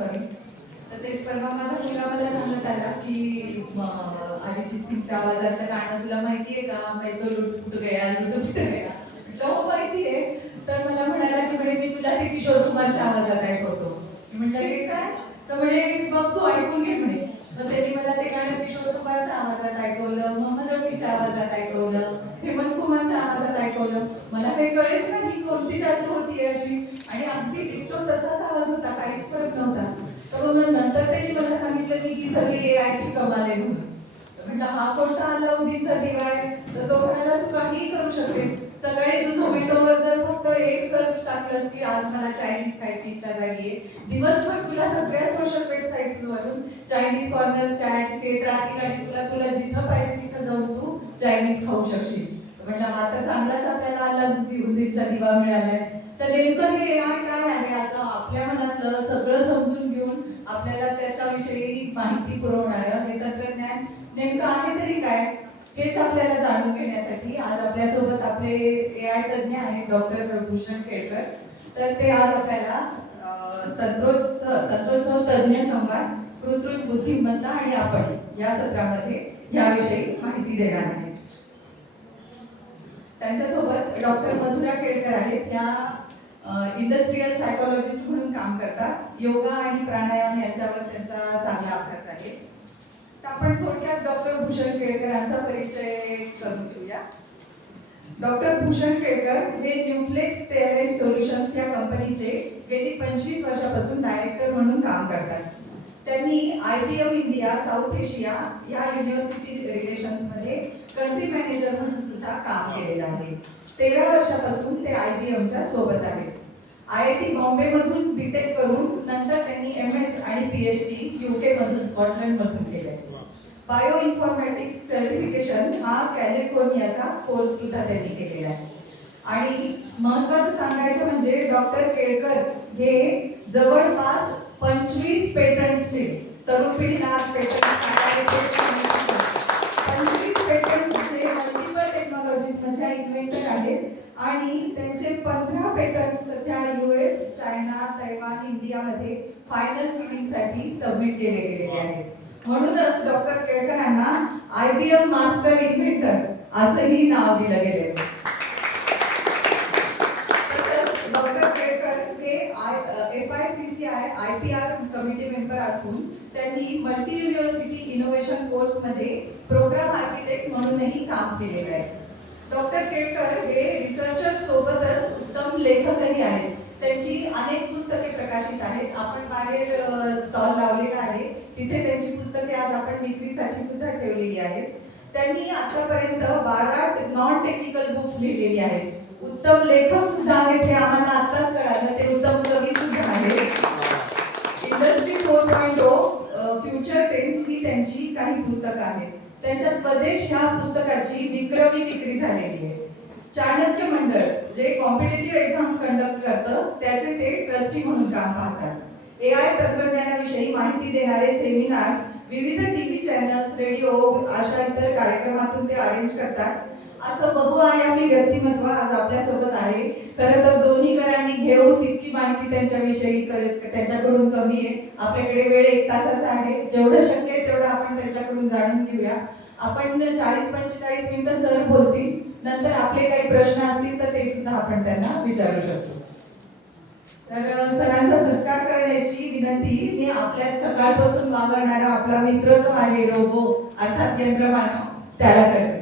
Sorry. तर तेच परवा माझा मुलगा मला सांगत आला की अरिजित सिंगच्या आवाजातलं गाणं तुला माहितीये का, मैं तो लुट गया लुट गया. म्हटलं हो माहितीये. तर मला म्हणाला की म्हणे मी तुला ते किशोर कुमारच्या आवाजात ऐकवतो. म्हटलं हे काय. तर म्हणे बघ तू ऐकून घे म्हणे. मग त्यांनी मला ते गाणं किशोर कुमारच्या आवाजात ऐकवलं, मोहम्मद रफीच्या आवाजात ऐकवलं, हेमंत कुमारच्या आवाजात ऐकवलं. मला काही कळेच नाही की कोणती जादू होती अशी. आणि अगदी डिक्टो तसाच आवाज होता, काहीच फरक नव्हता. तर मग नंतर त्यांनी मला सांगितलं की ही सगळी एआयची कमाल आहे म्हणून. म्हटलं हा कोणता अलाउद्दीनचा दिवा आहे. तर तो म्हणाला तू काहीही करू शकतेस. सकाळी तू झोमॅटोवर जर फक्त एक सर्च टाकलंस की आज मला चायनीज खायची इच्छा झालीये, दिवसभर तुला सगळ्या सोशल वेबसाईट्स वरून चायनीज कॉर्नर्स ॲड्स येत राहतील आणि तुला तुला जिथं पाहिजे तिथं जाऊन तू चायनीज खाऊ शकशील. म्हटलं हा तर चांगलाच आपल्याला अलाउद्दीनचा दिवा मिळालाय. तर नेमकं हे एआय काय आहे असं आपल्या मनातलं सगळं समजून घेऊन आपल्याला त्याच्याविषयी माहिती पुरवणारं हे तंत्रज्ञान नेमकं आहे तरी काय, हेच आपल्याला जाणून घेण्यासाठी आज आपल्यासोबत आपले एआय तज्ज्ञ आहेत डॉक्टर भूषण केळकर. तर ते आज आपल्याला तंत्रोत्सव तज्ज्ञ संवाद, कृत्रिम बुद्धिमत्ता आणि आपण या सत्रामध्ये याविषयी माहिती देणार आहेत. त्यांच्यासोबत डॉक्टर मधुरा केळकर आहेत. त्या इंडस्ट्रियल सायकोलॉजिस्ट म्हणून काम करतात. योगा आणि प्राणायाम यांच्यावर त्यांचा चांगला अभ्यास आहे. तर आपण थोडक्यात डॉक्टर भूषण केळकरांचा परिचय करून घेऊया. डॉक्टर भूषण केळकर हे न्यूफ्लेक्स टॅलेंट सोल्युशन्स या कंपनीचे गेली 25 वर्षापासून डायरेक्टर म्हणून काम करतात. त्यांनी IBM इंडिया साऊथ एशिया या युनिव्हर्सिटी रिलेशन्समध्ये कंट्री मॅनेजर म्हणून सुद्धा काम केलेलं आहे. 13 वर्षापासून ते IBMच्या सोबत आहेत. IIT बॉम्बे मधून बीटेक करून नंतर त्यांनी MS आणि PhD UK मधून स्कॉटलंड मधून केले. बायो इन्फॉर्मॅटिक्स सर्टिफिकेशन हा कॅलिफोर्नियाचा कोर्स सुद्धा त्यांनी केलेला आहे. आणि महत्त्वाचं सांगायचं म्हणजे डॉक्टर केळकर हे जवळपास 25 पेटंट्सचे, तरुण पिढीला पेटंट 25 पेटंट्सचे मल्टिपल टेक्नॉलॉजीज मधल्या इन्व्हेंटर आहेत. आणि त्यांचे 15 पेटंट सध्या US, चायना, तैवान, इंडियामध्ये फायनल फिलिंगसाठी सबमिट केले गेलेले आहेत. म्हणूनच डॉक्टर केळकरांना IBM मास्टर इन्व्हेंटर असंही नाव दिलं गेले. तसंच डॉक्टर केळकर हे FICCI IPR कमिटी मेंबर असून त्यांनी मल्टी युनिव्हर्सिटी इनोव्हेशन कोर्समध्ये प्रोग्राम आर्किटेक्ट म्हणूनही काम केलेलं आहे. डॉक्टर केळकर हे रिसर्चर सोबतच उत्तम लेखकही आहेत. त्यांची अनेक पुस्तके प्रकाशित आहेत. आपण बाहेर स्टॉल लावलेला आहे, तिथे त्यांची पुस्तके आज आपण विक्रीसाठी सुद्धा ठेवलेली आहेत. त्यांनी आतापर्यंत 12 नॉन टेक्निकल बुक्स लिहिलेली आहेत. उत्तम लेखक सुद्धा आहेत हे आम्हाला आत्ताच कळालं. ते उत्तम कवी सुद्धा आहेत. इंडस्ट्री 4.0 फ्युचर ट्रेंड्स ही त्यांची काही पुस्तकं आहेत. त्यांच्या स्वदेश ह्या पुस्तकाची विक्रमी विक्री झालेली आहे. चाणक्य मंडळ जे कॉम्पिटेटिव्ह एक्झाम्स कंडक्ट करतं त्याचे ते ट्रस्टी म्हणून काम पाहतात. AI तंत्रज्ञानाविषयी माहिती देणारे सेमिनार्स विविध TV चॅनल्स, रेडिओ अशा इतर कार्यक्रमातून ते अरेंज करतात. असं बहुआयामी व्यक्तिमत्व आज आपल्यासोबत आहे. खरं तर दोन्ही करांनी घेऊ तितकी माहिती त्यांच्याविषयी त्यांच्याकडून कमी आहे. आपल्याकडे वेळ 1 तासाचा आहे. जेवढं शक्य आहे तेवढं आपण त्यांच्याकडून जाणून घेऊया. आपण 40-45 मिनिटं सर बोलतील. नंतर आपले काही प्रश्न असतील तर ते सुद्धा आपण त्यांना विचारू शकतो. तर सरांचा सत्कार करण्याची विनंती मी आपल्या सकाळपासून वावरणारा आपला मित्र जो आहे रोबो अर्थात यंत्रमानव त्याला करते.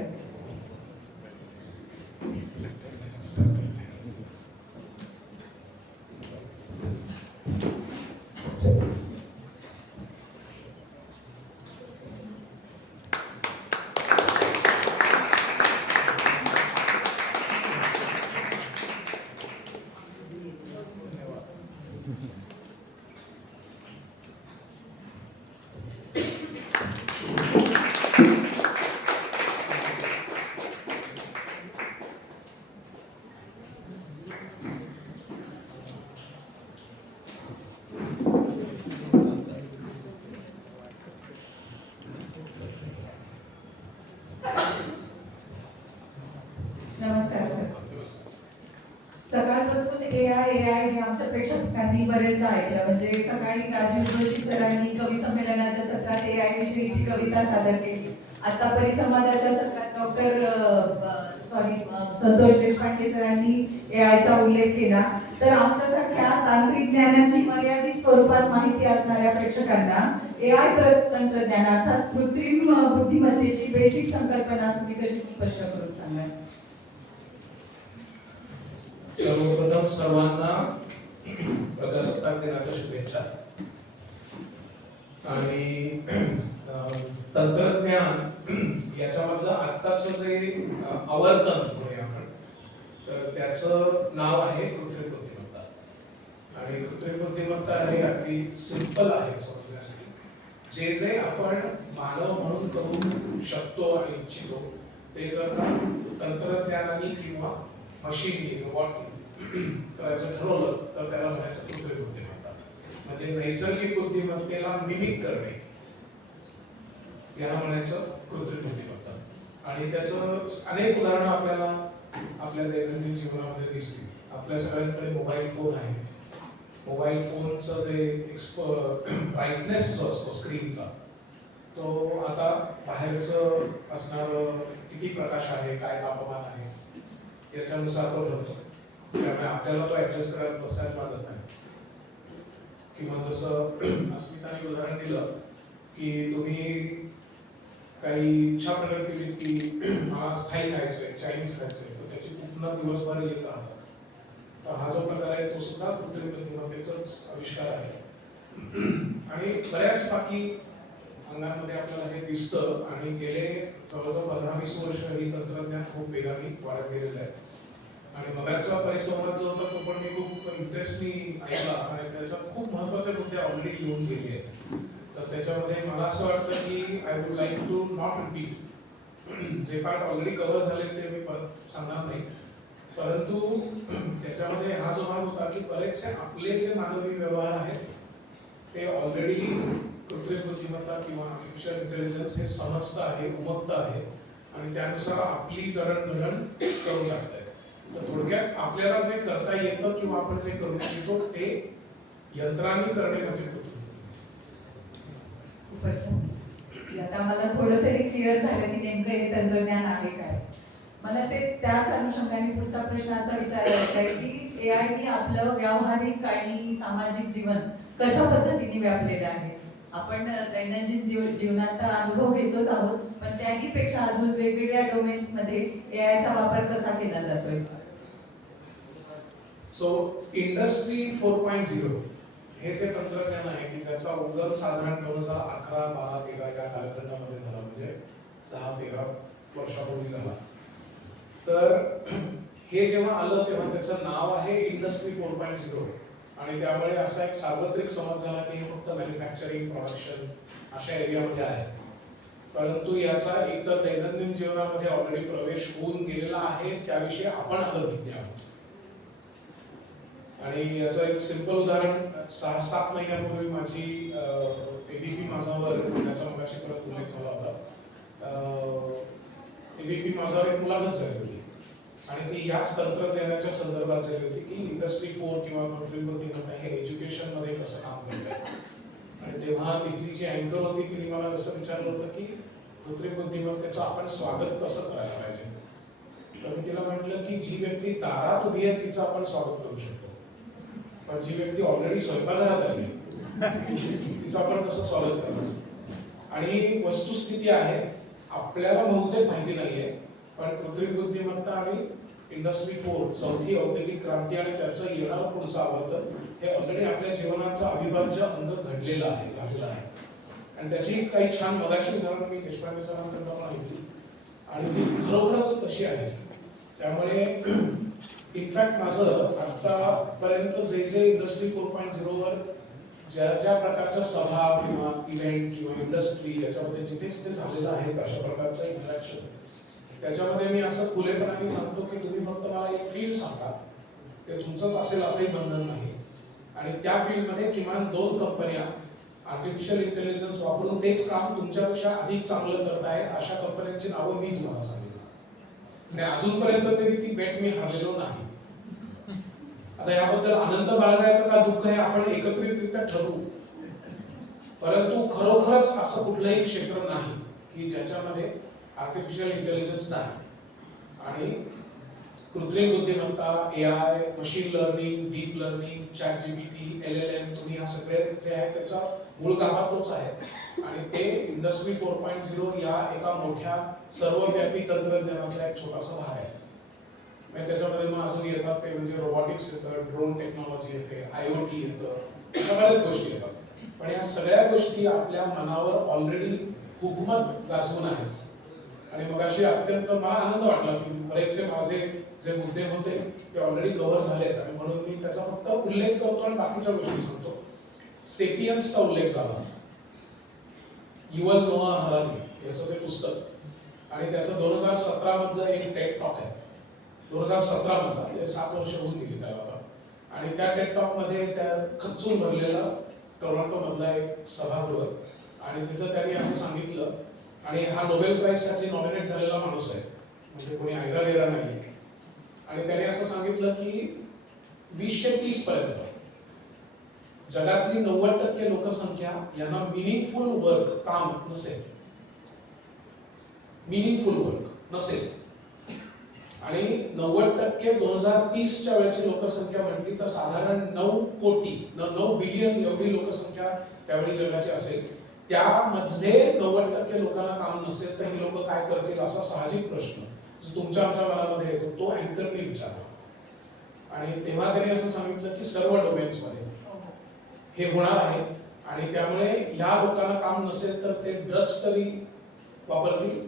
नमस्कार सर. सकाळपासून AI हे आमच्या प्रेक्षकांनी बरेचदा ऐकलं. म्हणजे सकाळी राजीव जोशी सरांनी कवी संमेलनाच्या सत्रात AI विषयीची कविता सादर केली. आता परिसंवादाच्या सत्रात संतोष देशपांडे सरांनी AIचा उल्लेख केला. तर आमच्यासारख्या तांत्रिक ज्ञानाची मर्यादित स्वरूपात माहिती असणाऱ्या प्रेक्षकांना AI तंत्रज्ञान अर्थात कृत्रिम बुद्धिमत्तेची बेसिक संकल्पना तुम्ही कशी स्पष्ट करून सांगाल? सर्वप्रथम सर्वांना प्रजासत्ताक दिनाच्या शुभेच्छा. आणि तंत्रज्ञान याच्यामधलं आत्ताचं जे आवर्तन म्हणूया आपण, तर त्याचं नाव आहे कृत्रिम बुद्धिमत्ता. आणि कृत्रिम बुद्धिमत्ता हे अगदी सिंपल आहे समजण्यासाठी. जे जे आपण मानव म्हणून करू शकतो आणि इच्छितो ते जर का तंत्रज्ञानाने किंवा मशीनने रोबॉटने करायचं ठरवलं तर त्याला म्हणायचं कृत्रिम बुद्धिमत्ता. म्हणजे नैसर्गिक बुद्धिमत्तेला मिमिक करणे याला म्हणायचं कृत्रिम बुद्धिमत्ता. आणि त्याचं अनेक उदाहरणं आपल्याला आपल्या दैनंदिन जीवनामध्ये दिसतील. आपल्या सगळ्यांकडे मोबाईल फोन आहे. मोबाईल फोनचं जे ब्राईटनेस जो असतो स्क्रीनचा, तो आता बाहेरचं असणारं किती प्रकाश आहे, काय तापमान आहे याच्यानुसार तो ठरतो. त्यामुळे आपल्याला तो ऍडजस्ट करायला बसायला लागत नाही. किंवा जसं अस्मिताने उदाहरण दिलं की तुम्ही काही इच्छा प्रकट केली की मला थाई खायचंय, चायनीज खायचंय, तर त्याची कुठनं दिवसभर येत राहतात. तर हा जो प्रकार आहे तो सुद्धा कृत्रिम बुद्धिमत्तेचाच आविष्कार आहे. आणि बऱ्याच बाकी अंगांमध्ये आपल्याला हे दिसतं. आणि गेले जवळजवळ 15-20 वर्ष ही तंत्रज्ञान खूप वेगाने वाढत गेलेलं आहे. आणि मगाचा परिसंवाद जो होता तो पण मी खूप इंटरेस्टनी ऐकला आणि त्याच्यात खूप महत्त्वाचे मुद्दे ऑलरेडी येऊन गेले आहेत. तर त्याच्यामध्ये मला असं वाटतं की I would like to not repeat जे पार्ट ऑलरेडी कव्हर झाले ते मी परत सांगणार नाही. परंतु त्याच्यामध्ये हा जो भाग होता की बरेचसे आपले जे मानवी व्यवहार आहेत ते ऑलरेडी कृत्रिम बुद्धिमत्ता किंवा आर्टिफिशियल इंटेलिजन्स हे समजतं आहे, उमगतं आहे आणि त्यानुसार आपली जडणघडण करू लागतं. तर थोडक्यात आपल्याला जे करता येतं किंवा आपण जे करू इच्छितो ते यंत्रांनी करणे म्हणजे कृत्रिम. खूपच छान. आता मला थोडं तरी क्लिअर झालं की नेमकं हे तंत्रज्ञान आहे काय. मला तेच त्याच अनुषंगाने पुढचा प्रश्न असा विचारायचा आहे की एआयने आपलं व्यावहारिक आणि सामाजिक जीवन कशा पद्धतीने व्यापलेलं आहे. आपण दैनंदिन जीवनात तर अनुभव घेतोच आहोत, पण त्याही पेक्षा अजून वेगवेगळ्या डोमेन्समध्ये एआयचा वापर कसा केला जातोय. सो इंडस्ट्री 4.0 हे जे तंत्रज्ञान आहे की ज्याचा उगम साधारण 2011, 12, 13 या कालखंडामध्ये झाला, म्हणजे 10-13 वर्षापूर्वी झाला. तर हे जेव्हा आलं तेव्हा त्याचं नाव आहे इंडस्ट्री 4.0. आणि त्यामुळे असा एक सार्वत्रिक समज झाला की हे फक्त मॅन्युफॅक्चरिंग, प्रोडक्शन अशा एरियामध्ये आहे. परंतु याचा एकतर दैनंदिन जीवनामध्ये ऑलरेडी प्रवेश होऊन गेलेला आहे, त्याविषयी आपण अनभिज्ञ आहोत. आणि याचं एक सिंपल उदाहरण 6-7 महिन्यापूर्वी माझी एबीपी माझावर, त्याचा मगाशी परत उल्लेख झाला होता, एबीपी माझावर एक मुलाखत झाली होती आणि ती याच तंत्रज्ञानाच्या संदर्भात झाली होती की इंडस्ट्री 4 किंवा कृत्रिम बुद्धिमत्ता हे एज्युकेशनमध्ये कसं काम करतात. आणि तेव्हा तिथली जी अँकर होती तिने मला असं विचारलं होतं की कृत्रिम बुद्धिमत्तेचं आपण स्वागत कसं करायला पाहिजे. तर मी तिला म्हटलं की जी व्यक्ती दारात उभी आहे तिचं आपण स्वागत करू शकतो, पण जी व्यक्ती ऑलरेडी स्वयंपाकघरात आली तिचं आपण कसं स्वागत करणार. आणि वस्तुस्थिती आहे आपल्याला बहुतेक माहिती नाहीये, पण कृत्रिम बुद्धिमत्ता आणि इंडस्ट्री 4 चौथी औद्योगिक क्रांती आणि त्याचं येणारं पुढचं आवर्तन हे ऑलरेडी आपल्या जीवनाचं अविभाज्य अंग घडलेलं आहे, झालेलं आहे. आणि त्याची काही छान मगाशी उदाहरण मी देशपांडे सरांकडून पण ऐकली आणि ती खरोखरच तशी आहे. त्यामुळे इनफॅक्ट माझं आतापर्यंत जे इंडस्ट्री 4.0 वर ज्या ज्या प्रकारच्या सभा किंवा इव्हेंट किंवा इंडस्ट्री याच्यामध्ये जिथे जिथे झालेलं आहे अशा प्रकारचं इंटरॅक्शन, त्याच्यामध्ये मी असं खुलेपणाने सांगतो की तुम्ही फक्त मला एक फील्ड सांगा, ते तुमचंच असेल असंही बंधन नाही. आणि त्या फील्डमध्ये किमान 2 कंपन्या आर्टिफिशियल इंटेलिजन्स वापरून तेच काम तुमच्यापेक्षा अधिक चांगलं करत आहेत अशा कंपन्यांची नावं मी तुम्हाला सांगितलं. आणि अजूनपर्यंत तरी ती बेट मी हारलेलो नाही. आणि त्याच्यामध्ये 2 कंपन्या आहेत, एक म्हणजे एबीपी माझा, दुसरी म्हणजे इंडस्ट्री 4. आणि त्या दोन्ही कंपन्या ऑलरेडी 4.0 वर आहेत. आणि त्याच्यामध्ये आता याबद्दल आनंद बाळगायचं का दुःख हे आपण एकत्रितरित्या ठरवू, परंतु खरोखरच असं कुठलंही क्षेत्र नाही की ज्याच्यामध्ये आर्टिफिशियल इंटेलिजन्स नाही. आणि कृत्रिम बुद्धिमत्ता, AI, machine learning, deep learning, chat GPT, LLM, तुम्ही हा सगळे जे आहे त्याचा मूळ गाभा तोच आहे. आणि ते इंडस्ट्री 4.0 या एका मोठ्या सर्वव्यापी तंत्रज्ञानाचा एक छोटासा भाग आहे. म्हणजे त्याच्यामध्ये मग अजून येतात ते म्हणजे रोबोटिक्स येतं, ड्रोन टेक्नॉलॉजी येते, IoT येतं, अशा बऱ्याच गोष्टी येतात. पण या सगळ्या गोष्टी आपल्या मनावर ऑलरेडी हुकूमत गाजवून आहेत. आणि मग अशी अत्यंत मला आनंद वाटला की बरेचसे माझे जे मुद्दे होते ते ऑलरेडी कव्हर झालेत आणि म्हणून मी त्याचा फक्त उल्लेख करतो आणि बाकीच्या गोष्टी सांगतो. सेपियन्सचा उल्लेख झाला. युवल नोआ हरारी याचं ते पुस्तक आणि त्याचं 2017 मधलं एक टेड टॉक आहे. 2017 मधला, ते 7 वर्ष होऊन गेली त्याला आता. आणि त्या टेड टॉक मध्ये त्या खच्चून भरलेला टोरंटो मधला एक सभागृह आणि तिथं त्यांनी असं सांगितलं, आणि हा नोबेल प्राइज साठी नॉमिनेट झालेला माणूस आहे, म्हणजे कोणी ऐरावेरा नाही. आणि त्याने असं सांगितलं की 2030 पर्यंत जगातली 90% लोकसंख्या यांना मिनिंगफुल वर्क काम नसेल, मिनिंगफुल वर्क नसेल. आणि 90% 2030च्या वेळेची लोकसंख्या म्हटली तर साधारण 9 कोटी 9 बिलियन एवढी लोकसंख्या त्यावेळी जगाची असेल. त्यामधले 90% लोकांना काम नसेल तर ही लोक काय करतील असा साहजिक प्रश्न जो तुमच्या आमच्या मनामध्ये येतो तो अँकरने विचारला. आणि तेव्हा त्यांनी असं सांगितलं की सर्व डोमेन्स मध्ये हे होणार आहे आणि त्यामुळे ह्या लोकांना काम नसेल तर ते ड्रग्स तरी वापरतील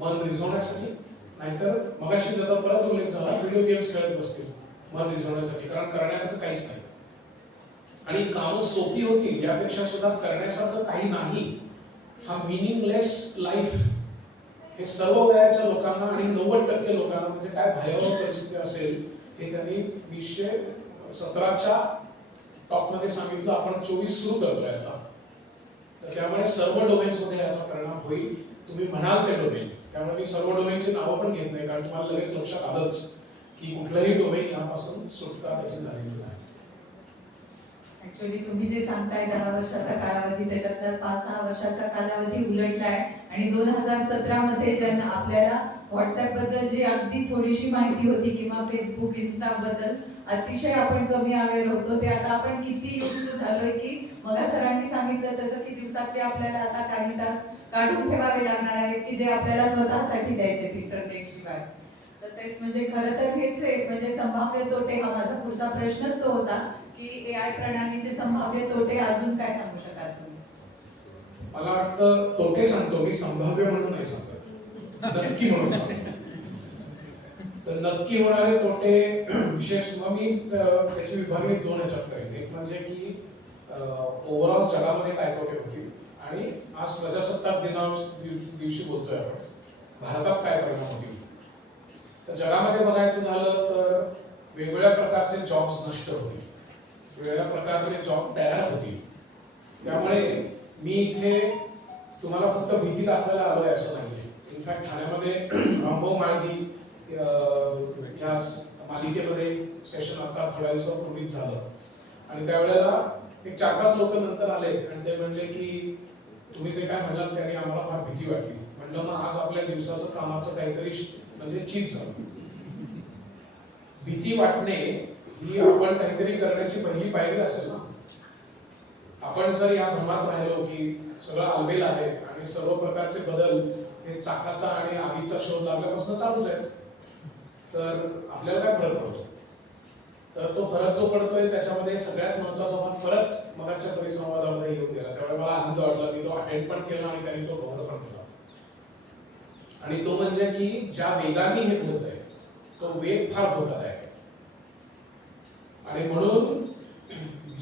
मन रिझवण्यासाठी, नाहीतर मगाशी ज्याचा परत उल्लेख झाला व्हिडिओ गेम्स खेळत बसतील मन रिझवण्यासाठी, कारण करण्यासारखं काहीच नाही. आणि कामं सोपी होतील यापेक्षा सुद्धा करण्यासारखं काही नाही. हा मिनिंगलेस लाईफ हे सर्व वयाच्या लोकांना आणि 90% लोकांना म्हणजे काय भयावह परिस्थिती असेल हे त्यांनी 2017च्या टॉप मध्ये सांगितलं. आपण 24 सुरू करतोय आता. तर त्यामुळे सर्व डोमेन्स मध्ये याचा परिणाम होईल. तुम्ही म्हणाल ते डोमेन, त्यामुळे मी सर्व डोमेनची नावं पण घेत नाही कारण तुम्हाला लगेच लक्षात आलंच की कुठलंही डोमेन यापासून सुटका त्याची झालेली नाही. ऍक्च्युअली तुम्ही जे सांगताय 10 वर्षाचा कालावधी त्याच्यातला 5-6 वर्षाचा कालावधी उलटलाय आणि 2017 मध्ये ज्यांना आपल्याला व्हॉट्सअप बद्दल जी अगदी थोडीशी माहिती होती किंवा फेसबुक इन्स्टा बद्दल अतिशय आपण कमी अवेअर होतो, ते आता आपण किती युज झालोय की मला सरांनी सांगितलं तसं की दिवसातले आपल्याला आता काही तास काढून ठेवावे लागणार आहेत की जे आपल्याला स्वतःसाठी द्यायचे इंटरनेट शिवाय. तर तेच म्हणजे खरं तर हेच आहे म्हणजे संभाव्य तोटे. हा माझा पुढचा प्रश्नच तो होता की AI प्रणालीचे संभाव्य तोटे अजून काय सांगू शकाल तुम्ही? मला वाटतं तोटे सांगतो मी, संभाव्य म्हणून नाही सांगत, नक्की म्हणून सांगतो. तर नक्की होणारे तोटे विशेष मग मी त्याची विभागणी 2 ह्याच्यात करेन. एक म्हणजे की ओव्हरऑल जगामध्ये काय तोटे होतील आणि आज प्रजासत्ताक दिवशी बोलतोय आपण, भारतात काय परिणाम होतील. तर जगामध्ये बघायचं झालं तर वेगवेगळ्या प्रकारचे जॉब्स नष्ट होतील, वेगवेगळ्या प्रकारचे जॉब तयार होतील. त्यामुळे मी इथे तुम्हाला फक्त भीती दाखवायला आलोय असं नाहीये. इनफॅक्ट ठाण्यामध्ये रामभाऊ माळगी या मालिकेमध्ये सेशन आता थोड्या दिवसापूर्वीच झालं आणि त्यावेळेला एक 4-5 लोक नंतर आले आणि ते म्हणले की तुम्ही जे काय म्हणलात त्यांनी आम्हाला फार भीती वाटली. म्हणलं मग आज आपल्या दिवसाचं कामाचं काहीतरी म्हणजे चीज झालं. भीती वाटणे ही आपण काहीतरी करण्याची पहिली पायरी असेल ना. आपण जर या भ्रमात राहिलो की सगळं आलबेल आहे आणि सर्व प्रकारचे बदल हे चाकाचा आणि आगीचा शोध लागल्यापासून चालूच आहे, तर आपल्याला काय फरक पडतो. तर तो फरक जो पडतोय त्याच्यामध्ये सगळ्यात महत्त्वाचा भाग परत मगाच्या परिसंवादामध्ये येऊन गेला. त्यावेळेला मला आनंद वाटला की तो अटेंड पण केला आणि त्यांनी तो कव्हर पण केला. आणि तो म्हणजे की ज्या वेगाने हे होत आहे तो वेग फार धोकादायक आहे. आणि म्हणून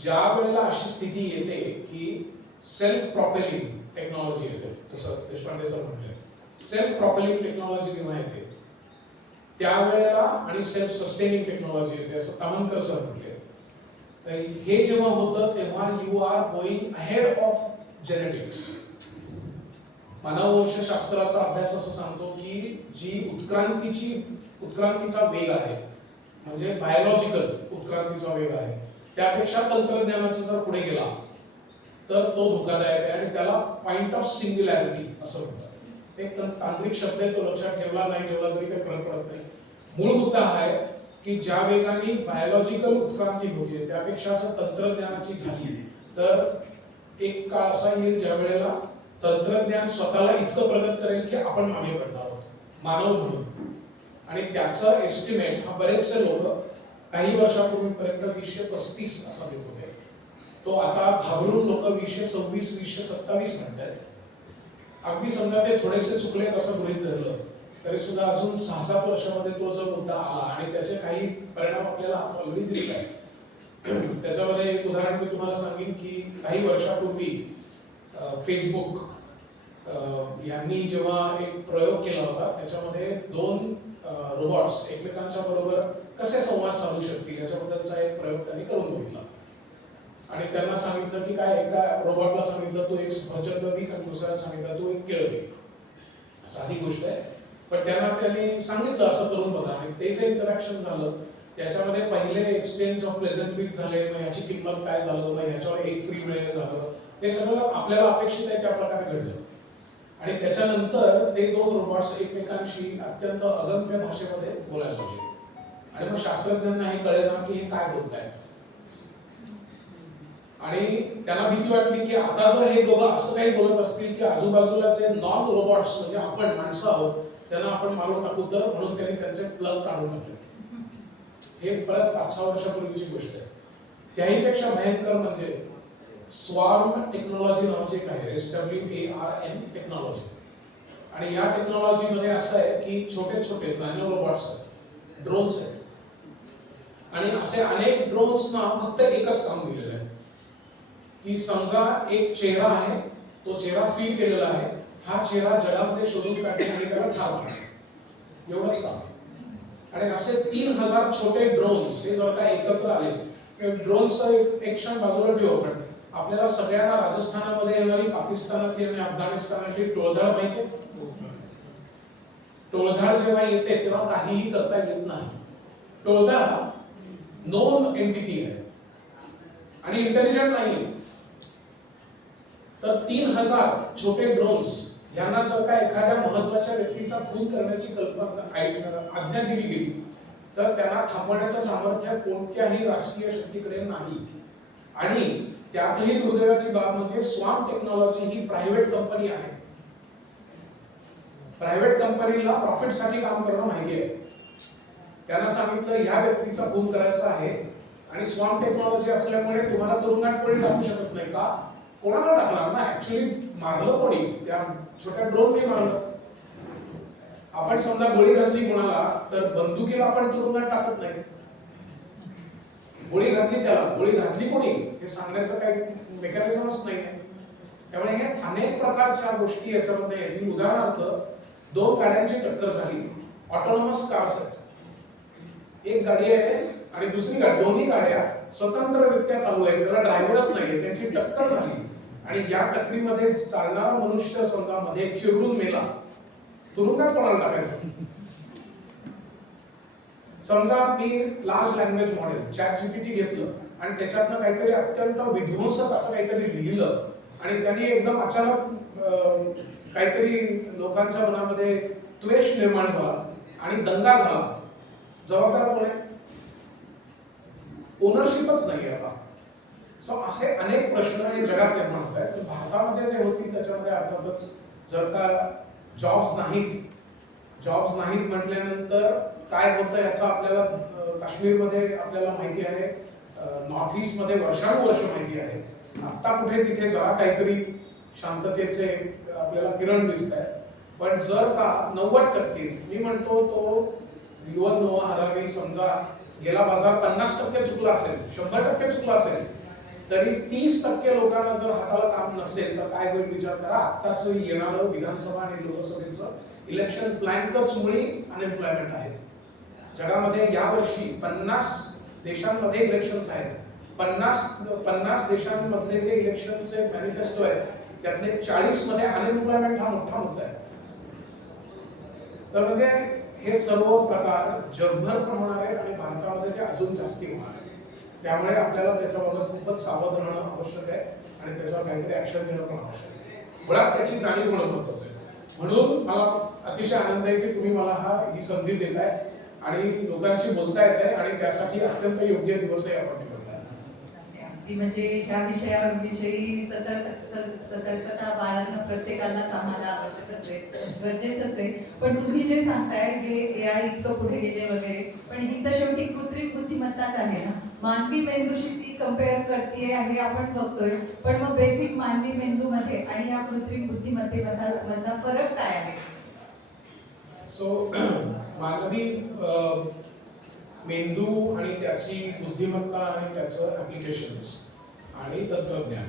ज्या वेळेला अशी स्थिती येते की सेल्फ प्रॉपेलिंग टेक्नॉलॉजी येते, तसं देशपांडे सर म्हटले, सेल्फ प्रॉपेलिंग टेक्नॉलॉजी जेव्हा येते त्यावेळेला आणि सेल्फ सस्टेनिंग टेक्नॉलॉजी येते असं तामनकर सर म्हटले. तर हे जेव्हा होतं तेव्हा you are going ahead of genetics. मानववंशशास्त्राचा अभ्यास असं सांगतो की जी उत्क्रांतीचा वेग आहे म्हणजे बायोलॉजिकल उत्क्रांतीचा वेग आहे, त्यापेक्षा तंत्रज्ञानाचा जर पुढे गेला तर तो धोकादायक आहे आणि त्याला पॉइंट ऑफ सिंग्युलॅरिटी असं म्हणतात. एक तांत्रिक शब्द आहे, तो लक्षात ठेवला नाही ठेवला तरी काही फरक पडत नाही. मूळ मुद्दा हा आहे की ज्या वेगाने बायोलॉजिकल उत्क्रांती होते त्यापेक्षा असं तंत्रज्ञानाची झाली तर एक काळ असा येईल ज्या वेळेला तंत्रज्ञान स्वतःला इतकं प्रगत करेल की आपण मागे पडणार आहोत मानव म्हणून. आणि त्याचं एस्टिमेट हा बरेचसे लोक काही वर्षापूर्वीपर्यंत 2035 असा देत होते. तो आता घाबरून लोक 2026 2027 म्हणतात. अगदी समजा ते थोडेसे चुकले असं गृहीत धरलं तरी सुद्धा अजून 6-7 वर्षामध्ये तो जो मुद्दा आला आणि त्याचे काही परिणाम आपल्याला ऑलरेडी दिसत आहेत. त्याच्यामध्ये एक उदाहरण मी तुम्हाला सांगेन की काही वर्षापूर्वी फेसबुक यांनी जेव्हा एक प्रयोग केला होता त्याच्यामध्ये 2 रोबॉट्स एकमेकांच्या बरोबर कसे संवाद साधू शकतील याच्याबद्दलचा एक प्रयोग त्यांनी करून बघितला. आणि त्यांना सांगितलं की काय, एका रोबॉटला सांगितलं तू एक सफरचंद विक आणि दुसऱ्याला सांगितलं तू एक केळं विक. साधी गोष्ट आहे पण त्यांनी सांगितलं असं करून बघा. आणि ते जे इंटरॅक्शन झालं त्याच्यामध्ये पहिले एक्सचेंज ऑफ प्लेझंटरीज झाले, मग ह्याची किंमत काय झालं, मग ह्याच्यावर एक फ्री मिळेल झालं, ते सगळं आपल्याला अपेक्षित आहे त्या प्रकारे घडलं. आणि त्याच्यानंतर ते 2 रोबॉट्स एकमेकांशी अत्यंत अगम्य भाषेमध्ये बोलायला लागले. आणि मग शास्त्रज्ञांना हे कळेना की हे काय बोलतायत. आणि त्यांना भीती वाटली की आता जर हे दोघं असं काही बोलत असतील की आजूबाजूला जे नॉन रोबॉट्स म्हणजे आपण माणसं आहोत त्यांना आपण मारून टाकू तर, म्हणून त्यांनी त्यांचे प्लग काढून टाकले. हे परत 5-6 वर्षापूर्वीची गोष्ट आहे. त्याही पेक्षा भयंकर म्हणजे स्वार्म टेक्नॉलॉजी नावाची एक आहे, SWARM टेक्नॉलॉजी. आणि या टेक्नॉलॉजीमध्ये असं आहे की छोटे छोटे नॅनो रोबॉट्स आहेत, ड्रोन्स आहेत. आणि असे अनेक ड्रोन्सना फक्त एकच काम दिलेलं आहे की समजा एक चेहरा आहे, तो चेहरा फीड केलेला आहे, हा चेहरा जगामध्ये शोधून काढणे आणि त्याला ठार मारणे, एवढंच काम आहे. आणि असे 3000 छोटे ड्रोन्स हे जर का एकत्र आले, ड्रोनचं एक क्षण बाजूला ठेवू पण आपल्याला सगळ्यांना राजस्थानामध्ये येणारी पाकिस्तानातली आणि अफगाणिस्तानातली टोळधाड माहिती आहे. टोळधाड जेव्हा येते तेव्हा काहीही करता येत नाही. टोळधाड नोन एंटिटी आहे आणि इंटेलिजंट नाही. तर 3000 छोटे ड्रोन्स यांना जर का एखाद्या महत्त्वाच्या व्यक्तीचा खून करण्याची आज्ञा दिली गेली तर त्यांना थांबवण्याचं सामर्थ्य कोणत्याही राजकीय शक्तीकडे नाही. आणि त्यातही दुर्दैवाची बाब म्हणजे स्वार्म टेक्नॉलॉजी ही प्रायव्हेट कंपनी आहे. प्रायव्हेट कंपनीला प्रॉफिटसाठी काम करणं माहिती आहे. त्यांना सांगितलं ह्या व्यक्तीचा खून करायचा आहे आणि स्वार्म टेक्नॉलॉजी असल्यामुळे तुम्हाला तुरुंगात कोणी टाकू शकत नाही का? कोणाला टाकणार ना, ऍक्च्युअली मारलं कोणी, त्या छोट्या ड्रोनने मारलं. आपण समजा गोळी घातली कोणाला तर बंदुकीला आपण तुरुंगात टाकत नाही. गोळी घातली त्याला, गोळी घातली कोणी हे सांगण्याचं काही मेकॅनिझमच नाही आहे. त्यामुळे हे अनेक प्रकारच्या गोष्टी याच्यामध्ये आहेत. उदाहरणार्थ 2 गाड्यांची टक्कर झाली, ऑटोनॉमस कार्स आहेत. एक गाडी आहे आणि दुसरी गाडी, दोन्ही गाड्या स्वतंत्ररित्या चालू आहेत, त्याला ड्रायव्हरच नाहीये, त्यांची टक्कर झाली. आणि या टक्करीमध्ये चालणारा मनुष्य समजा मध्ये चिरडून मेला, तुरुंगात कोणाला टाकायचं? समजा मी लार्ज लँग्वेज मॉडेल ChatGPT घेतलं आणि त्याच्यातनं काहीतरी अत्यंत विध्वंसक असं काहीतरी लिहिलं आणि त्यांनी एकदम अचानक काहीतरी लोकांच्या मनामध्ये द्वेष निर्माण झाला आणि दंगा झाला, जबाबदार कोण आहे? ओनरशिपच नाही आता. सो असे अनेक प्रश्न हे जगात निर्माण होत आहेत. भारतामध्ये जे होतील त्याच्यामध्ये अर्थातच जर का जॉब्स नाहीत म्हटल्यानंतर काय होतं याचा आपल्याला काश्मीरमध्ये आपल्याला माहिती आहे, नॉर्थ ईस्ट मध्ये वर्षानुवर्ष माहिती आहे. आता कुठे तिथे जरा काहीतरी शांततेचे आपल्याला किरण दिसत आहे. पण जर का 90% मी म्हणतो तो युवन नोआ हरारी समजा गेला बाजार 50% चुकला असेल, 100% चुकला असेल, तरी 30% लोकांना जर हाताला काम नसेल तर काय होईल विचार करा. आत्ताच येणारं विधानसभा आणि लोकसभेचं इलेक्शन ब्लँकच मुळी अनएम्प्लॉयमेंट आहे. जगामध्ये यावर्षी 50 देशांमध्ये इलेक्शन्स आहेत. 50 देशांमधले जे इलेक्शनचे मॅनिफेस्टो आहेत त्यातले 40 मध्ये अनएम्प्लॉयमेंट हा मोठा मुद्दा आहे. तर म्हणजे हे सर्व प्रकार जगभर पण होणार आहेत आणि भारतामध्ये ते अजून जास्ती होणार आहे. त्यामुळे आपल्याला त्याच्याबाबत खूपच सावध राहणं आवश्यक आहे आणि त्याच्यावर काहीतरी ऍक्शन घेणं पण आवश्यक आहे. मुळात त्याची जाणीव होणं महत्त्वाचं आहे. म्हणून मला अतिशय आनंद आहे की तुम्ही मला ही संधी देताय आणि लोकांशी बोलता येत आहे आणि त्यासाठी अत्यंत योग्य दिवस आहे आपण निवडला. अगदी म्हणजे ह्या विषयी सतर्कता बाळगणं प्रत्येकालाच आम्हाला आवश्यकच आहे, गरजेचंच आहे. पण तुम्ही जे सांगताय हे AI इतकं पुढे गेले वगैरे, पण ही तर शेवटी कृत्रिम बुद्धिमत्ताच आहे ना. मानवी मेंदूशी ती कम्पेअर करते आहे आपण बघतोय, पण मग बेसिक मानवी मेंदूमध्ये आणि या कृत्रिम बुद्धिमत्तेमधला फरक काय आहे? सो मानवी मेंदू आणि त्याची बुद्धिमत्ता आणि त्याचं ऍप्लिकेशन्स आणि तंत्रज्ञान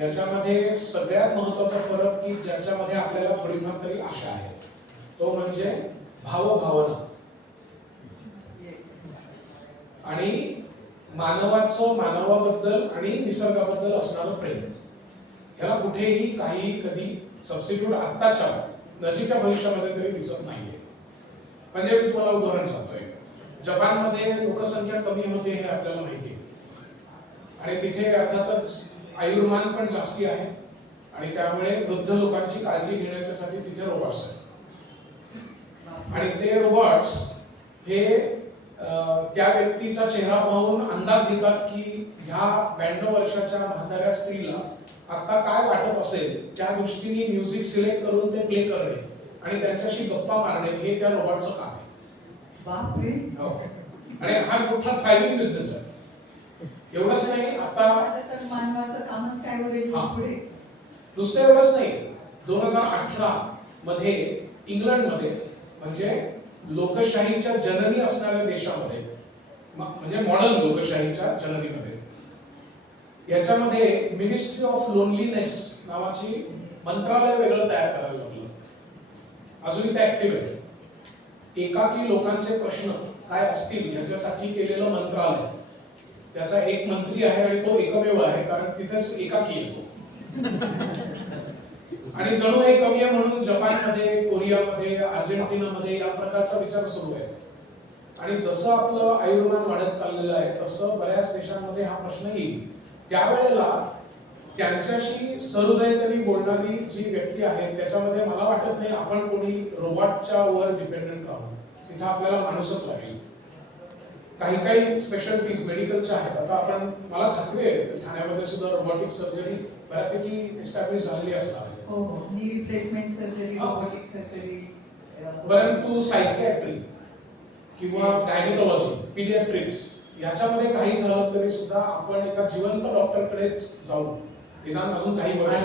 याच्यामध्ये सगळ्यात महत्त्वाचा फरक की ज्याच्यामध्ये आपल्याला थोडीफार तरी आशा आहे तो म्हणजे भावभावना आणि मानवाचं मानवाबद्दल आणि निसर्गाबद्दल असणारं प्रेम. याला कुठेही काही कधी सबस्टिट्यूट आत्ताच्या नजीकच्या भविष्यामध्ये तरी दिसत नाहीये. म्हणजे मी तुम्हाला उदाहरण सांगतोय, जपानमध्ये लोकसंख्या कमी होते हे आपल्याला माहिती आहे आणि तिथे अर्थातच आयुर्मान पण जास्ती आहे आणि त्यामुळे वृद्ध लोकांची काळजी घेण्यासाठी तिथे रोबॉट्स आहेत आणि ते रोबॉट्स हे त्या व्यक्तीचा चेहरा पाहून अंदाज घेतात की ह्या 92 वर्षाच्या म्हाताऱ्या स्त्रीला आता काय वाटत असेल त्या दृष्टीने म्युझिक सिलेक्ट करून ते प्ले करणे आणि त्यांच्याशी गप्पा मारणे हे त्या रोबॉटचं काम आहे. बापरे. हो. आणि हा मोठा थ्रायव्हिंग बिझनेस आहे. एवढंच नाही, आता मानवाचं कामच काय उरेल पुढे. नुसतं एवढंच नाही, 2018 मध्ये इंग्लंडमध्ये म्हणजे लोकशाहीच्या जननी असणाऱ्या देशामध्ये म्हणजे मॉडर्न लोकशाहीच्या जननीमध्ये याच्यामध्ये मिनिस्ट्री ऑफ लोनलीनेस नावाची मंत्रालय वेगळं तयार करायला लागलं. अजूनही ते ऍक्टिव्ह आहे. एकाकी लोकांचे प्रश्न काय असतील याच्यासाठी केलेलं मंत्रालय, त्याचा एक मंत्री आहे आणि तो एकमेव आहे कारण तिथेच एकाकी येतो. आणि जणू हे कमी आहे म्हणून जपानमध्ये, कोरियामध्ये, अर्जेंटिनामध्ये या प्रकारचा विचार सुरू आहे. आणि जसं आपलं आयुर्मान वाढत चाललेलं आहे तसं बऱ्याच देशांमध्ये हा प्रश्न येईल. त्यावेळेला त्यांच्याशी सहृदयतेने बोलणारी जी व्यक्ती आहे त्याच्यामध्ये मला वाटत नाही आपण कोणी रोबॉटच्या वर डिपेंडंट राहू. तिथं आपल्याला माणूसच लागेल. काही स्पेशालिटीज मेडिकलच्या आहेत. आता आपण मला खात्री आहे ठाण्यामध्ये सुद्धा रोबोटिक सर्जरी बऱ्यापैकी एस्टॅब्लिश झालेली असणार आहे. हो हो, knee replacement surgery, robotic surgery. परंतु सायकियाट्री किंवा गायनेकोलॉजी, पीडियाट्रिक्स याच्यामध्ये काही झालं तरी सुद्धा आपण एका जिवंत डॉक्टरकडेच जाऊ निदान अजून काही वर्ष.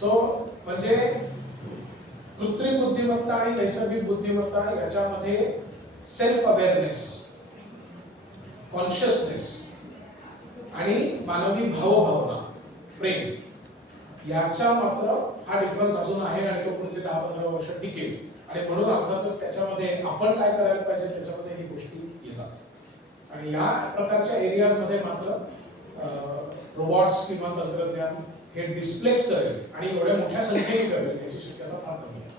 सो म्हणजे कृत्रिम बुद्धिमत्ता आणि नैसर्गिक बुद्धिमत्ता याच्यामध्ये सेल्फ अवेअरनेस, कॉन्शियसनेस आणि मानवी भावभावना, प्रेम याचा मात्र हा डिफरन्स अजून आहे आणि तो पुढचे 10-15 वर्ष टिकेल. आणि म्हणून अर्थातच त्याच्यामध्ये आपण काय करायला पाहिजे त्याच्यामध्ये ही गोष्टी येतात. आणि या प्रकारच्या एरियाजमध्ये मात्र रोबॉट्स किंवा तंत्रज्ञान हे डिस्प्लेस करेल आणि एवढ्या मोठ्या संख्येने करेल याची शक्यता फार कमी आहे.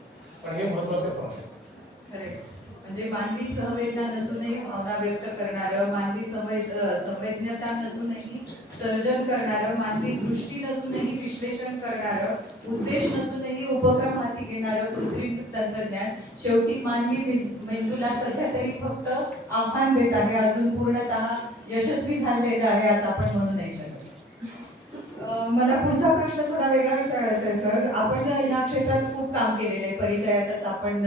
पण हे महत्त्वाचं फरक आहे. म्हणजे मानवी संवेदना नसूनही भावना व्यक्त करणारं, मानवी संवेदनता नसूनही सर्जन करणारं, मानवी दृष्टी नसूनही विश्लेषण करणारं, उद्देश नसूनही उपक्रम हाती घेणारं कृत्रिम तंत्रज्ञान शेवटी मानवी मेंदूला सध्या तरी फक्त आव्हान देत आहे. अजून पूर्णतः यशस्वी झालेलं आहे असं आपण म्हणू नाही शकत. मला पुढचा प्रश्न थोडा वेगळा विचारायचा आहे सर. आपण या क्षेत्रात खूप काम केलेलं आहे, परिचयातच आपण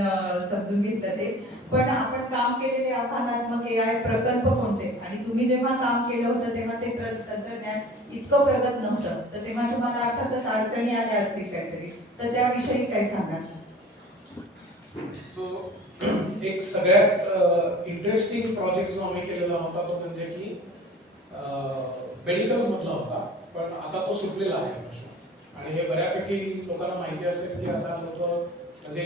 समजून घेतलं ते. पण आपण काम केलेले आव्हानात्मक AI प्रकल्प कोणते? आणि तुम्ही जेव्हा काम केलं होतं तेव्हा ते तंत्रज्ञान इतकं प्रगत नव्हतं, तर तेव्हा तुम्हाला अर्थातच अडचणी आल्या असतील काहीतरी, तर त्याविषयी काय सांगाल? सो एक सगळ्यात इंटरेस्टिंग प्रोजेक्ट जो आम्ही केलेला होता तो म्हणजे की मेडिकल मधला होता, पण आता तो सुटलेला आहे. आणि हे बऱ्यापैकी लोकांना माहिती असेल की आता लोक म्हणजे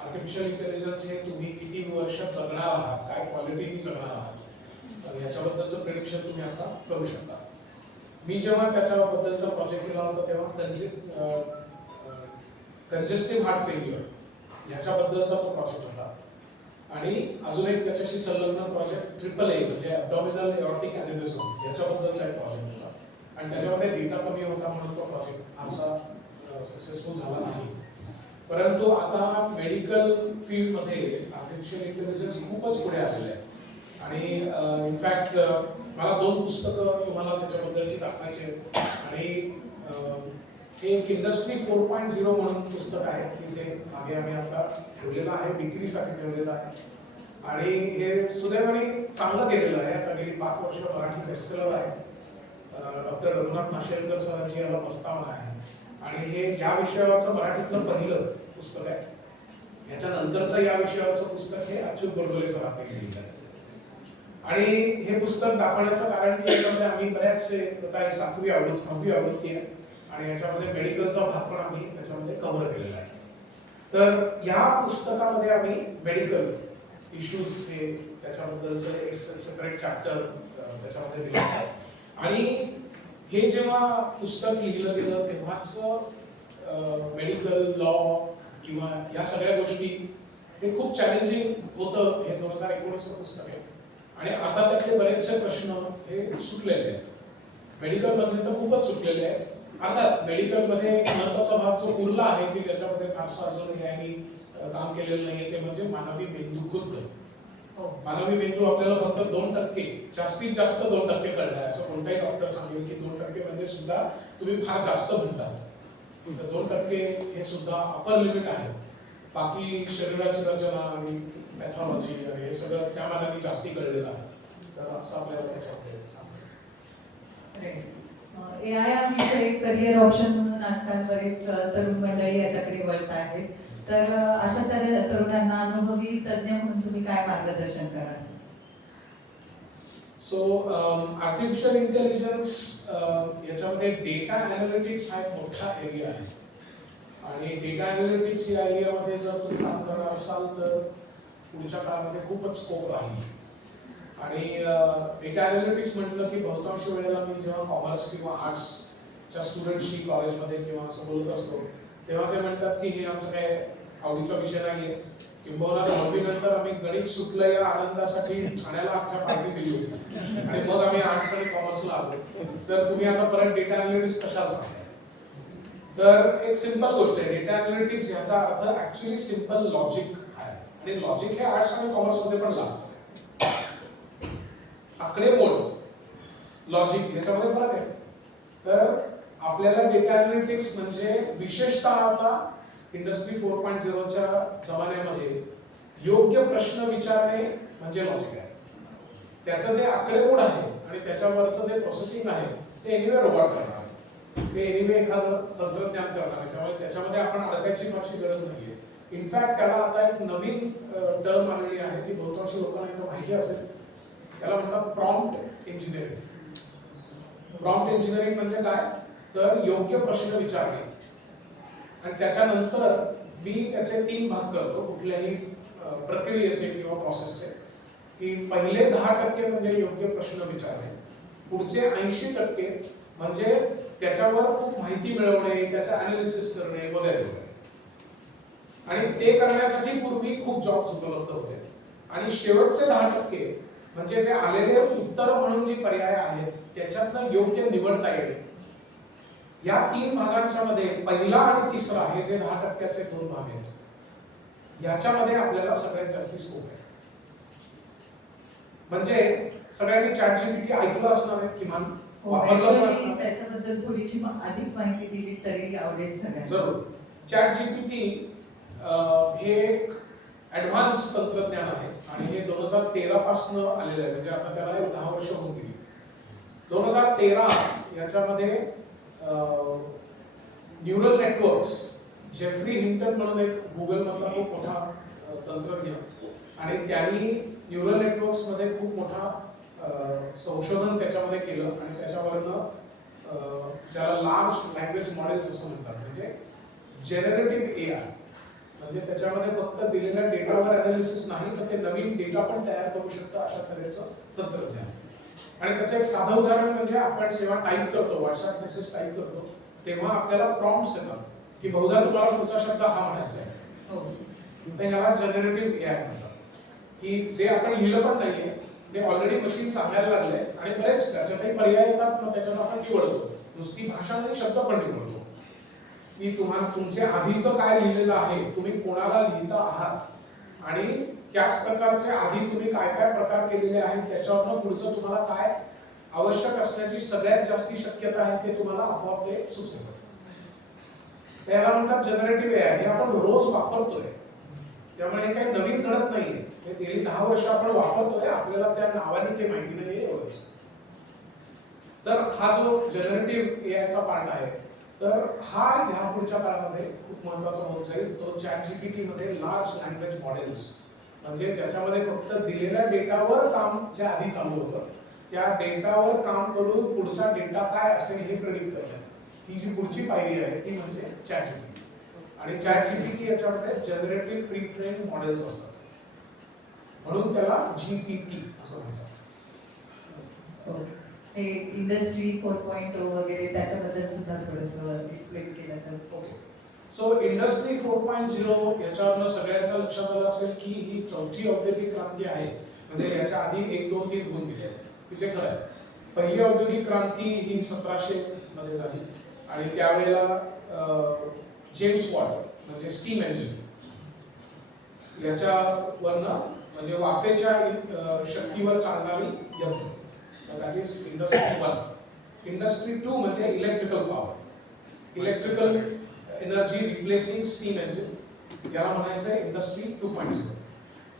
आर्टिफिशियल इंटेलिजन्स हे तुम्ही किती वर्ष जगणार आहात, काय क्वालिटीनी जगणार आहात याच्याबद्दलचं प्रेडिक्शन तुम्ही आता करू शकता. मी जेव्हा त्याच्याबद्दलचा प्रोजेक्ट केला होता तेव्हा कंजेस्टिव्ह हार्ट फेल्युअर ह्याच्याबद्दलचा तो प्रोजेक्ट होता. आणि अजून एक त्याच्याशी संलग्न प्रोजेक्ट AAA म्हणजे ॲब्डॉमिनल एऑर्टिक अॅन्युरिझम याच्याबद्दलचा एक प्रोजेक्ट होता. आणि त्याच्यामध्ये डेटा कमी होता म्हणून तो प्रोजेक्ट फारसा सक्सेसफुल झाला नाही. परंतु आता मेडिकल फील्डमध्ये आर्टिफिशियल इंटेलिजन्स खूपच पुढे आलेलं आहे. आणि इनफॅक्ट मला 2 पुस्तकं तुम्हाला त्याच्याबद्दलची दाखवायची आहेत. आणि हे एक इंडस्ट्री 4.0 म्हणून पुस्तक आहे की जे मागे आम्ही आता ठेवलेलं आहे, विक्रीसाठी ठेवलेलं आहे. आणि हे सुदैवाने चांगलं केलेलं आहे. आता गेली 5 वर्ष मराठी बेस्टसेलर आहे. डॉक्टर रघुनाथ माशेलकर सरांची याला प्रस्तावना आहे. आणि हे या विषयावरचं मराठीतलं पहिलं पुस्तक आहे. याच्यानंतरचं या विषयावरचं पुस्तक हे अच्युत गोडबोले सरांनी लिहिलेलं आहे. आणि हे पुस्तक दाखवण्याचं कारण की याच्यामध्ये आम्ही बऱ्याचशे आता 6वी आवृत्ती आहे. आणि याच्यामध्ये मेडिकलचा भाग पण आम्ही त्याच्यामध्ये कव्हर केलेला आहे. तर या पुस्तकामध्ये आम्ही मेडिकल इश्यूज हे त्याच्याबद्दलचं एक सेपरेट चॅप्टर त्याच्यामध्ये दिलं आहे. आणि हे जेव्हा पुस्तक लिहिलं गेलं तेव्हाच मेडिकल लॉ किंवा या सगळ्या गोष्टी हे खूप चॅलेंजिंग होतं. हे 2019चं पुस्तक आहे. आणि आता त्यातले बरेचसे प्रश्न हे सुटलेले आहेत. मेडिकल मधले तर खूपच सुटलेले आहेत. अर्थात मेडिकलमध्ये एक महत्त्वाचा भाग जो उरला आहे की ज्याच्यामध्ये फारसा अजून याही काम केलेलं नाहीये ते म्हणजे मानवी मेंदू खुद्द. मानवी मेंदू आपल्याला फक्त 2% जास्तीत जास्त 2% कळलाय. असं कोणताही डॉक्टर सांगेल की 2% म्हणजे सुद्धा तुम्ही फार जास्त म्हणतात. तर 2% हे सुद्धा अपर लिमिट आहे. बाकी शरीराची रचना आणि पॅथॉलॉजी आणि हे सगळं त्या मानाने जास्ती कळलेलं आहे. तर असं आपल्याला त्याच्यामध्ये AI हा विषय करिअर ऑप्शन म्हणून आजकाल बरेच तरुण मंडळी याच्याकडे वळत आहेत. तर अशा तरुणांना अनुभवी तज्ञ म्हणून तुम्ही काय मार्गदर्शन कराल? सो आर्टिफिशियल इंटेलिजन्स याच्यामध्ये डेटा अॅनालिटिक्स हा एक मोठा एरिया आहे. आणि डेटा अॅनालिटिक्स या एरियामध्ये जर तुम्ही काम करणार असाल तर पुढच्या काळामध्ये खूपच स्कोप राहील. आणि डेटा अॅनालिटिक्स म्हटलं की बहुतांश वेळेला मी जेव्हा कॉमर्स किंवा आर्ट्सच्या स्टुडंटशी कॉलेजमध्ये किंवा असं बोलत असतो तेव्हा ते म्हणतात की हे आमचं काय आवडीचा विषय नाहीये. किंबहुना 10वी नंतर आम्ही गणित सुटलं या आनंदासाठी ठाण्याला आमच्या पार्टी दिली होती. आणि मग आम्ही आर्ट्स आणि कॉमर्सला आलो. तर तुम्ही आता परत डेटा अॅनालिटिक्स कशाला सांगताय? तर एक सिंपल गोष्ट आहे. डेटा अॅनालिटिक्स याचा अर्थ ऍक्च्युअली सिंपल लॉजिक आहे. आणि लॉजिक हे आर्ट्स आणि कॉमर्स मध्ये पण लागतं. आकडेमोड लॉजिक याच्यामध्ये फरक आहे. तर आपल्याला डेटा अॅनालिटिक्स म्हणजे विशेषतः आता इंडस्ट्री 4.0च्या जमान्यामध्ये योग्य प्रश्न विचारणे म्हणजे लॉजिक आहे. त्याचं जे आकडेमोड आहे आणि त्याच्यावरचं जे प्रोसेसिंग आहे ते एनिवे रोबोट करणार. ते एनिवे एखादं तंत्रज्ञान करणार आहे. त्यामुळे त्याच्यामध्ये आपण अडकायची फारशी गरज नाहीये. इनफॅक्ट त्याला आता एक नवीन टर्म आलेली आहे ती बहुतांश लोकांना इथं माहिती असेल. त्याला म्हणतात प्रॉम्प्ट इंजिनिअरिंग. प्रॉम्प्ट इंजिनिअरिंग म्हणजे काय? तर योग्य प्रश्न विचारणे. आणि त्याच्यानंतर मी त्याचे 3 भाग करतो कुठल्याही प्रक्रियेचे किंवा प्रोसेसचे. की पहिले 10% म्हणजे योग्य प्रश्न विचारणे. पुढचे 80% म्हणजे त्याच्यावर खूप माहिती मिळवणे, त्याचं अनालिसिस करणे वगैरे वगैरे. आणि ते करण्यासाठी पूर्वी खूप जॉब्स उपलब्ध होते. आणि शेवटचे 10% म्हणजे जे आलेले उत्तर म्हणून जी पर्याय आहेत त्याच्यातनं योग्य निवडता येईल. या 3 भागांच्या मध्ये पहिला आणि तिसरा हे जे 10%चे 2 भाग आहेत याच्यामध्ये आपल्याला सगळ्यात जास्त स्कोप आहे. म्हणजे सगळ्यांनी ChatGPT ऐकलं असणार आहे किमान वापरलं पण असणार. त्याच्याबद्दल थोडीशी अधिक माहिती दिली तरी आवडेल सगळ्यांना. जरूर. ChatGPT हे एक ऍडव्हान्स तंत्रज्ञान आहे आणि हे 2013 पासून आलेलं आहे. म्हणजे आता त्याला 10 वर्ष होऊन गेली. 2013 याच्यामध्ये न्यूरल नेटवर्क्स जेफ्री हिंटन म्हणून एक गुगल मधला खूप मोठा तंत्रज्ञ आणि त्यांनी न्यूरल नेटवर्क्स मध्ये खूप मोठा संशोधन त्याच्यामध्ये केलं आणि त्याच्यावरनं ज्याला लार्ज लँग्वेज मॉडेल्स असं म्हणतात म्हणजे जेनरेटिव्ह AI म्हणजे त्याच्यामध्ये फक्त दिलेल्या डेटावर अनालिसिस नाही तर ते नवीन डेटा पण तयार करू शकतं अशा तऱ्हेचं तंत्रज्ञान. आणि त्याचं एक साधं उदाहरण म्हणजे आपण जेव्हा टाईप करतो व्हॉट्सअप मेसेज टाईप करतो तेव्हा आपल्याला प्रॉम्प्ट्स येतात की बहुधा तुम्हाला पुढचा शब्द हा म्हणायचा आहे. तर ह्याला जनरेटिव्ह एआय म्हणतात, की जे आपण लिहिलं पण नाहीये ते ऑलरेडी मशीन सांगायला लागले आणि बरेच त्याचे काही पर्याय येतात, मग त्याच्यात आपण निवडतो. नुसती भाषा नाही, शब्द पण निवडतो, की तुम्हाला तुमचे आधीचं काय लिहिलेलं आहे, तुम्ही कोणाला लिहिता आहात आणि त्याच प्रकारचे आधी तुम्ही काय काय प्रकार केलेले आहेत त्याच्यावरनं पुढचं तुम्हाला काय आवश्यक असण्याची सगळ्यात जास्ती शक्यता आहे ते तुम्हाला आपोआप ते सुचवतं. त्याला म्हणतात जनरेटिव्ह एआय. हे आपण रोज वापरतोय, त्यामुळे हे काही नवीन घडत नाहीये. हे गेली 10 वर्ष आपण वापरतोय, आपल्याला त्या नावाने ते माहिती नाहीये एवढंच. तर हा जो जनरेटिव्ह एआयचा पार्ट आहे, तर हा ह्या पुढच्या काळामध्ये खूप महत्त्वाचा होत जाईल. तो ChatGPT मध्ये लार्ज लँग्वेज मॉडेल्स, म्हणजे ज्याच्यामध्ये फक्त दिलेल्या डेटावर काम जे आधी चालू होतं त्या डेटावर काम करून पुढचा डेटा काय असेल हे प्रेडिक्ट करणे, ही जी पुढची पायरी आहे ती म्हणजे ChatGPT. आणि ChatGPT याच्यामध्ये जनरेटिव्ह प्री ट्रेन मॉडेल्स असतात, म्हणून त्याला GPT असं म्हणतात. हे इंडस्ट्री 4.0 वगैरे त्याच्याबद्दल सुद्धा थोडंसं एक्सप्लेन केलं तर. ओके, सो इंडस्ट्री 4.0 याच्यावरनं सगळ्यांच्या लक्षात आलं असेल की ही चौथी औद्योगिक क्रांती आहे. म्हणजे याच्या आधी 1, 2, 3 होऊन गेले, तिचे खरं आहे. पहिली औद्योगिक क्रांती ही 1700 मध्ये झाली आणि त्यावेळेला जेम्स वॉट म्हणजे स्टीम इंजिन याच्यावरनं म्हणजे वाफेच्या शक्तीवर चालणारी यंत्र, दॅट इज इंडस्ट्री 1. इंडस्ट्री 2 म्हणजे electrical power, electrical energy replacing steam engine, याला म्हणायचं आहे इंडस्ट्री 2.0.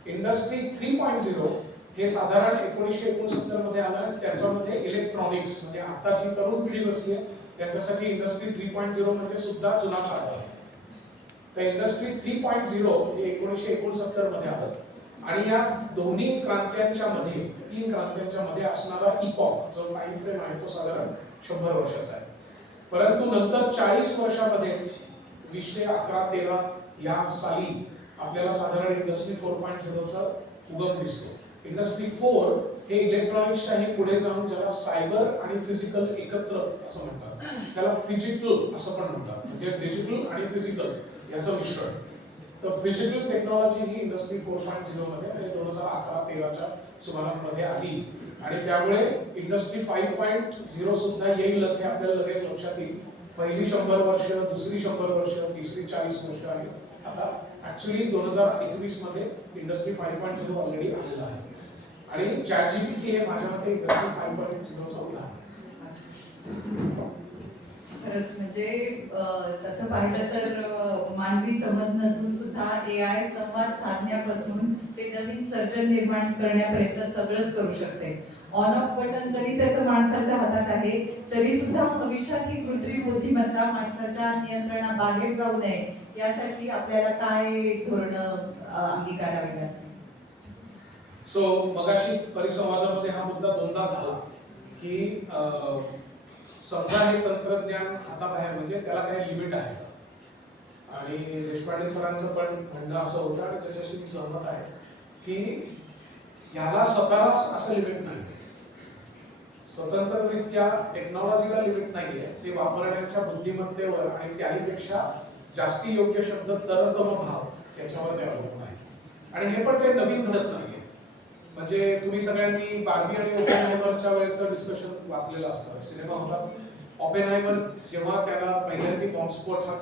इंडस्ट्री 3.0 हे साधारण 1969 मध्ये आलं. त्याच्यामध्ये इलेक्ट्रॉनिक्स म्हणजे आता जी तरुण पिढी बसली आहे त्याच्यासाठी इंडस्ट्री 3.0 म्हणजे सुद्धा जुना काळ आहे. तर इंडस्ट्री 3.0 हे 1969 मध्ये आलं आणि या दोन्ही क्रांत्यांच्या मध्ये, 3 क्रांत्यांच्या मध्ये असणारा इपॉक जो टाइम फ्रेम आहे तो साधारण 100 वर्षाचा आहे. परंतु नंतर 40 वर्षामध्ये 2011-13 या साली आपल्याला साधारण इंडस्ट्री 4.0 चा उगम दिसतो. इंडस्ट्री 4 हे इलेक्ट्रॉनिक्सच्या ही पुढे जाऊन ज्याला सायबर आणि फिजिकल एकत्र असं म्हणतात, त्याला फिजिकल असं पण म्हणतात, म्हणजे डिजिटल आणि फिजिकल याचं मिश्रण. तर फिजिकल टेक्नॉलॉजी ही इंडस्ट्री 4.0 मध्ये म्हणजे 2011-13च्या सुमारामध्ये आली आणि त्यामुळे इंडस्ट्री 5.0 सुद्धा येईलच हे आपल्याला लगेच लक्षात येईल. पहिली 100 वर्ष, दुसरी 100 वर्ष, तिसरी 40 वर्ष आणि आता ऍक्च्युअली 2021 मध्ये इंडस्ट्री 5.0 ऑलरेडी आलेला आहे आणि ChatGPT हे माझ्या मते इंडस्ट्री 5.0 चा उदाहरण आहे. खरंच म्हणजे तसं पाहिलं तर मानवी समज नसून सुद्धा AI संवाद साधण्यापासून ते नवीन सर्जन निर्माण करण्यापर्यंत सगळंच करू शकते. ऑन ऑफ बटन जरी त्याचं माणसाच्या हातात आहे तरी सुद्धा भविष्यात ही कृत्रिम बुद्धिमत्ता माणसाच्या नियंत्रणाबाहेर जाऊ नये यासाठी आपल्याला काय धोरणं अंगीकारावी लागतील? सो मगाशी परिसंवादामध्ये हा मुद्दा दोनदा झाला की समजा हे तंत्रज्ञान हाताबाहेर म्हणजे त्याला काही लिमिट आहे का? आणि देशपांडे सरांचं पण म्हणणं असं होतं आणि त्याच्याशी मी सहमत आहे की याला स्वतःलाच असं लिमिट नाही, स्वतंत्ररित्या टेक्नॉलॉजीला लिमिट नाहीये, ते वापरण्याच्या बुद्धिमत्तेवर आणि त्याहीपेक्षा जास्ती योग्य शब्द तरतम भाव याच्यावर ते अवलंबून आहे. आणि हे पण काही नवीन घडत नाहीये. म्हणजे तुम्ही सगळ्यांनी बार्बी आणि ओपेनहायमरच्या वेळेचं डिस्कशन वाचलेलं असतं. सिनेमा होता ओपेनहायमर, जेव्हा त्याला पहिल्यांदा बॉम्बस्फोट हा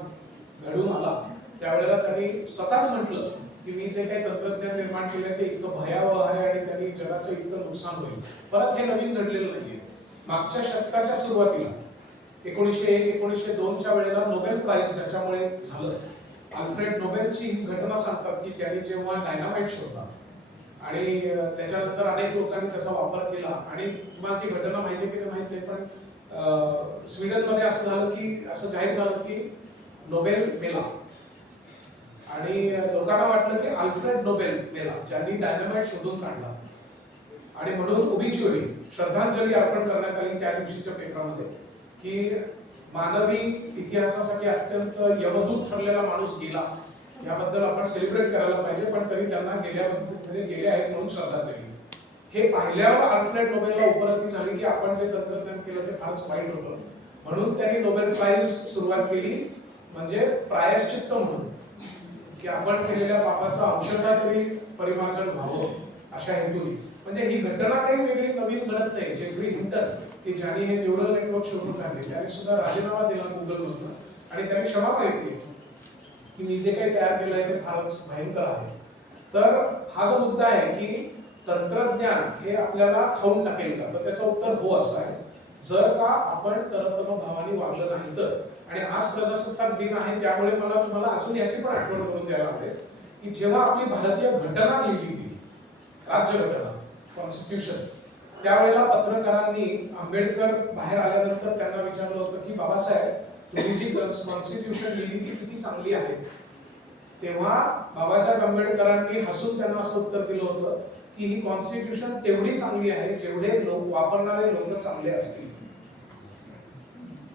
घडून आला त्यावेळेला त्यांनी स्वतःच म्हटलं की मी जे काही तंत्रज्ञान निर्माण केलं ते इतकं भयावह आहे आणि त्यांनी जगाचं इतकं नुकसान होईल. परत हे नवीन घडलेलं नाहीये. मागच्या शतकाच्या सुरुवातीला 1901-1902च्या वेळेला नोबेल प्राइज ज्याच्यामुळे झालं, अल्फ्रेड नोबेलची घटना सांगतात की त्यांनी जेव्हा डायनामाइट शोधला आणि त्याच्यानंतर अनेक लोकांनी त्याचा वापर केला आणि तुम्हाला ती घटना माहिती की नाही माहिती, पण स्वीडनमध्ये असं झालं की असं जाहीर झालं की नोबेल मेला आणि लोकांना वाटलं की अल्फ्रेड नोबेल मेला ज्यांनी डायनामाइट शोधून काढला आणि म्हणून ओबिच्युरी श्रद्धांजली अर्पण करण्यात आली त्या दिवशीच्या पेपरामध्ये की मानवी इतिहासासाठी अत्यंत यमदूत ठरलेला माणूस गेला, याबद्दल आपण सेलिब्रेट करायला पाहिजे, पण तरी त्यांना गेले आहेत म्हणून श्रद्धांजली. हे पाहिल्यावर अल्फ्रेड नोबेलला उपलब्धी झाली की आपण जे तंत्रज्ञान केलं ते फारच वाईट होतं, म्हणून त्यांनी नोबेल प्राइज सुरुवात केली म्हणजे प्रायश्चित्त म्हणून की आपण केलेल्या पापाचं अंशतः तरी परिमार्जन व्हावं अशा हेतूने. म्हणजे ही घटना काही वेगळी नवीन घडत नाही. जेफ्री हिंटन की ज्यांनी हे न्यूरल नेटवर्क शोधून काढले त्याने सुद्धा राजीनामा दिला गुगलमधून आणि त्याने क्षमा मागितली की मी जे काही तयार केलंय ते फारच भयंकर आहे. तर हा जो मुद्दा आहे की तंत्रज्ञान हे आपल्याला खाऊन टाकेल का, तर त्याचं उत्तर हो असं आहे. जर का आपण तरतम भावाने वागलं नाही तर. आणि आज प्रजासत्ताक दिन आहे त्यामुळे मला तुम्हाला अजून याची पण आठवण करून द्यायला आवडेल की जेव्हा आपली भारतीय घटना लिहिली गेली, राज्यघटना कॉन्स्टिट्यूशन, त्यावेळेला पत्रकारांनी आंबेडकर बाहेर आल्यानंतर त्यांना विचारलं होतं की बाबासाहेब तुम्ही जी कॉन्स्टिट्यूशन लिहिली ती किती चांगली आहे. तेव्हा बाबासाहेब आंबेडकरांनी हसून त्यांना असं उत्तर दिलं होतं की ही कॉन्स्टिट्यूशन तेवढी चांगली आहे जेवढे लोक वापरणारे लोक चांगले असतील.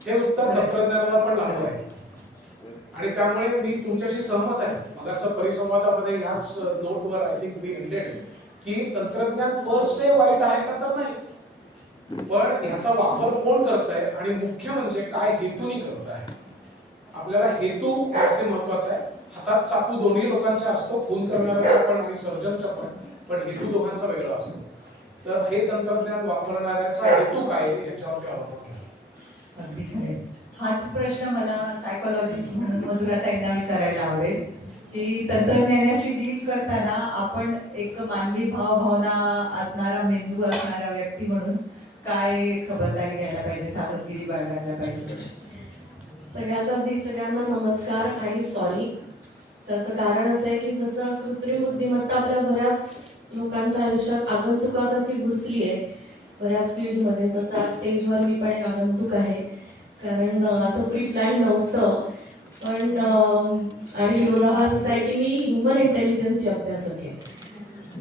हे उत्तर तंत्रज्ञानाला पण लागू आहे. आणि त्यामुळे मी तुमच्याशी सहमत आहे. मगाच्या परिसंवादामध्ये ह्याच नोटवर आय थिंक मी एंडेड की तंत्रज्ञान पर से वाईट आहे का, तर नाही, पण ह्याचा वापर कोण करत आहे आणि मुख्य म्हणजे काय हेतूने करत आहे. आपल्याला हेतू जास्त महत्वाचा आहे. हातात चाकू दोन्ही लोकांचा असतो, खून करणाऱ्याचा पण आणि सर्जनचा पण हेतू दोघांचा वेगळा असतो. तर हे तंत्रज्ञान वापरणाऱ्याचा हेतू काय याच्यावर अवलंबून आहे. अगदी खरे. हाच प्रश्न मला सायकोलॉजिस्ट म्हणून मधुराताईंना विचारायला आवडेल की तंत्रज्ञानाशी डील करताना आपण एक मानवी भावभावना असणारा मेंदू असणारा व्यक्ती म्हणून काय खबरदारी घ्यायला पाहिजे, सावधगिरी बाळगायला पाहिजे. सगळ्यात आधी सगळ्यांना नमस्कार आणि सॉरी. त्याचं कारण असं आहे की जसं कृत्रिम बुद्धिमत्ता आपल्या बऱ्याच लोकांच्या आयुष्यात आगंतुकासारखी घुसली आहे बऱ्याच फील्डमध्ये, तसं आज स्टेजवर मी पण एक आगंतुक आहे. कारण असं प्री प्लॅन नव्हतं, पण आणि विरोधाभास असा आहे की मी ह्युमन इंटेलिजन्सची अभ्यासक आहे.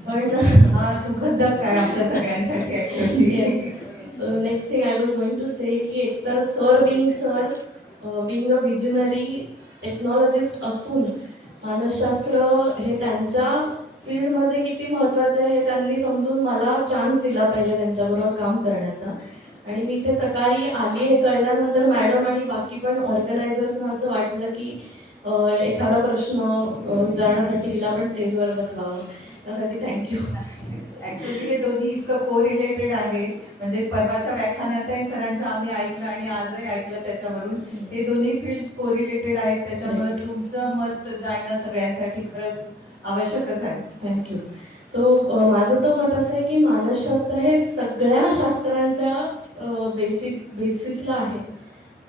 पण हा सुखदक आहे आमच्या सगळ्यांसाठी actually. Yes. So next thing I was going to say की एकतर sir being a visionary technologist असून मानसशास्त्र हे त्यांच्या फील्डमध्ये किती महत्त्वाचं आहे हे त्यांनी समजून मला चान्स दिला पाहिजे त्यांच्याबरोबर काम करण्याचा. आणि मी इथे सकाळी आली हे कळल्यानंतर मॅडम आणि बाकी पण ऑर्गनायझर्सना असं वाटलं की एखादा प्रश्न जाण्यासाठी हिला पण स्टेजवर बसवावं. त्यासाठी थँक्यू. ऍक्च्युअली हे दोन्ही इतकं कोरिलेटेड आहे. म्हणजे परवाच्या व्याख्यानातही सरांच्या आम्ही ऐकलं आणि आजही ऐकलं त्याच्यावरून हे दोन्ही फील्ड्स कोरिलेटेड आहेत. त्याच्यामुळे तुमचं मत जाणणं सगळ्यांसाठी खरंच आवश्यकच आहे. थँक्यू. सो माझं तर मत असं आहे की मानसशास्त्र हे सगळ्या शास्त्रांच्या बेसिसला आहे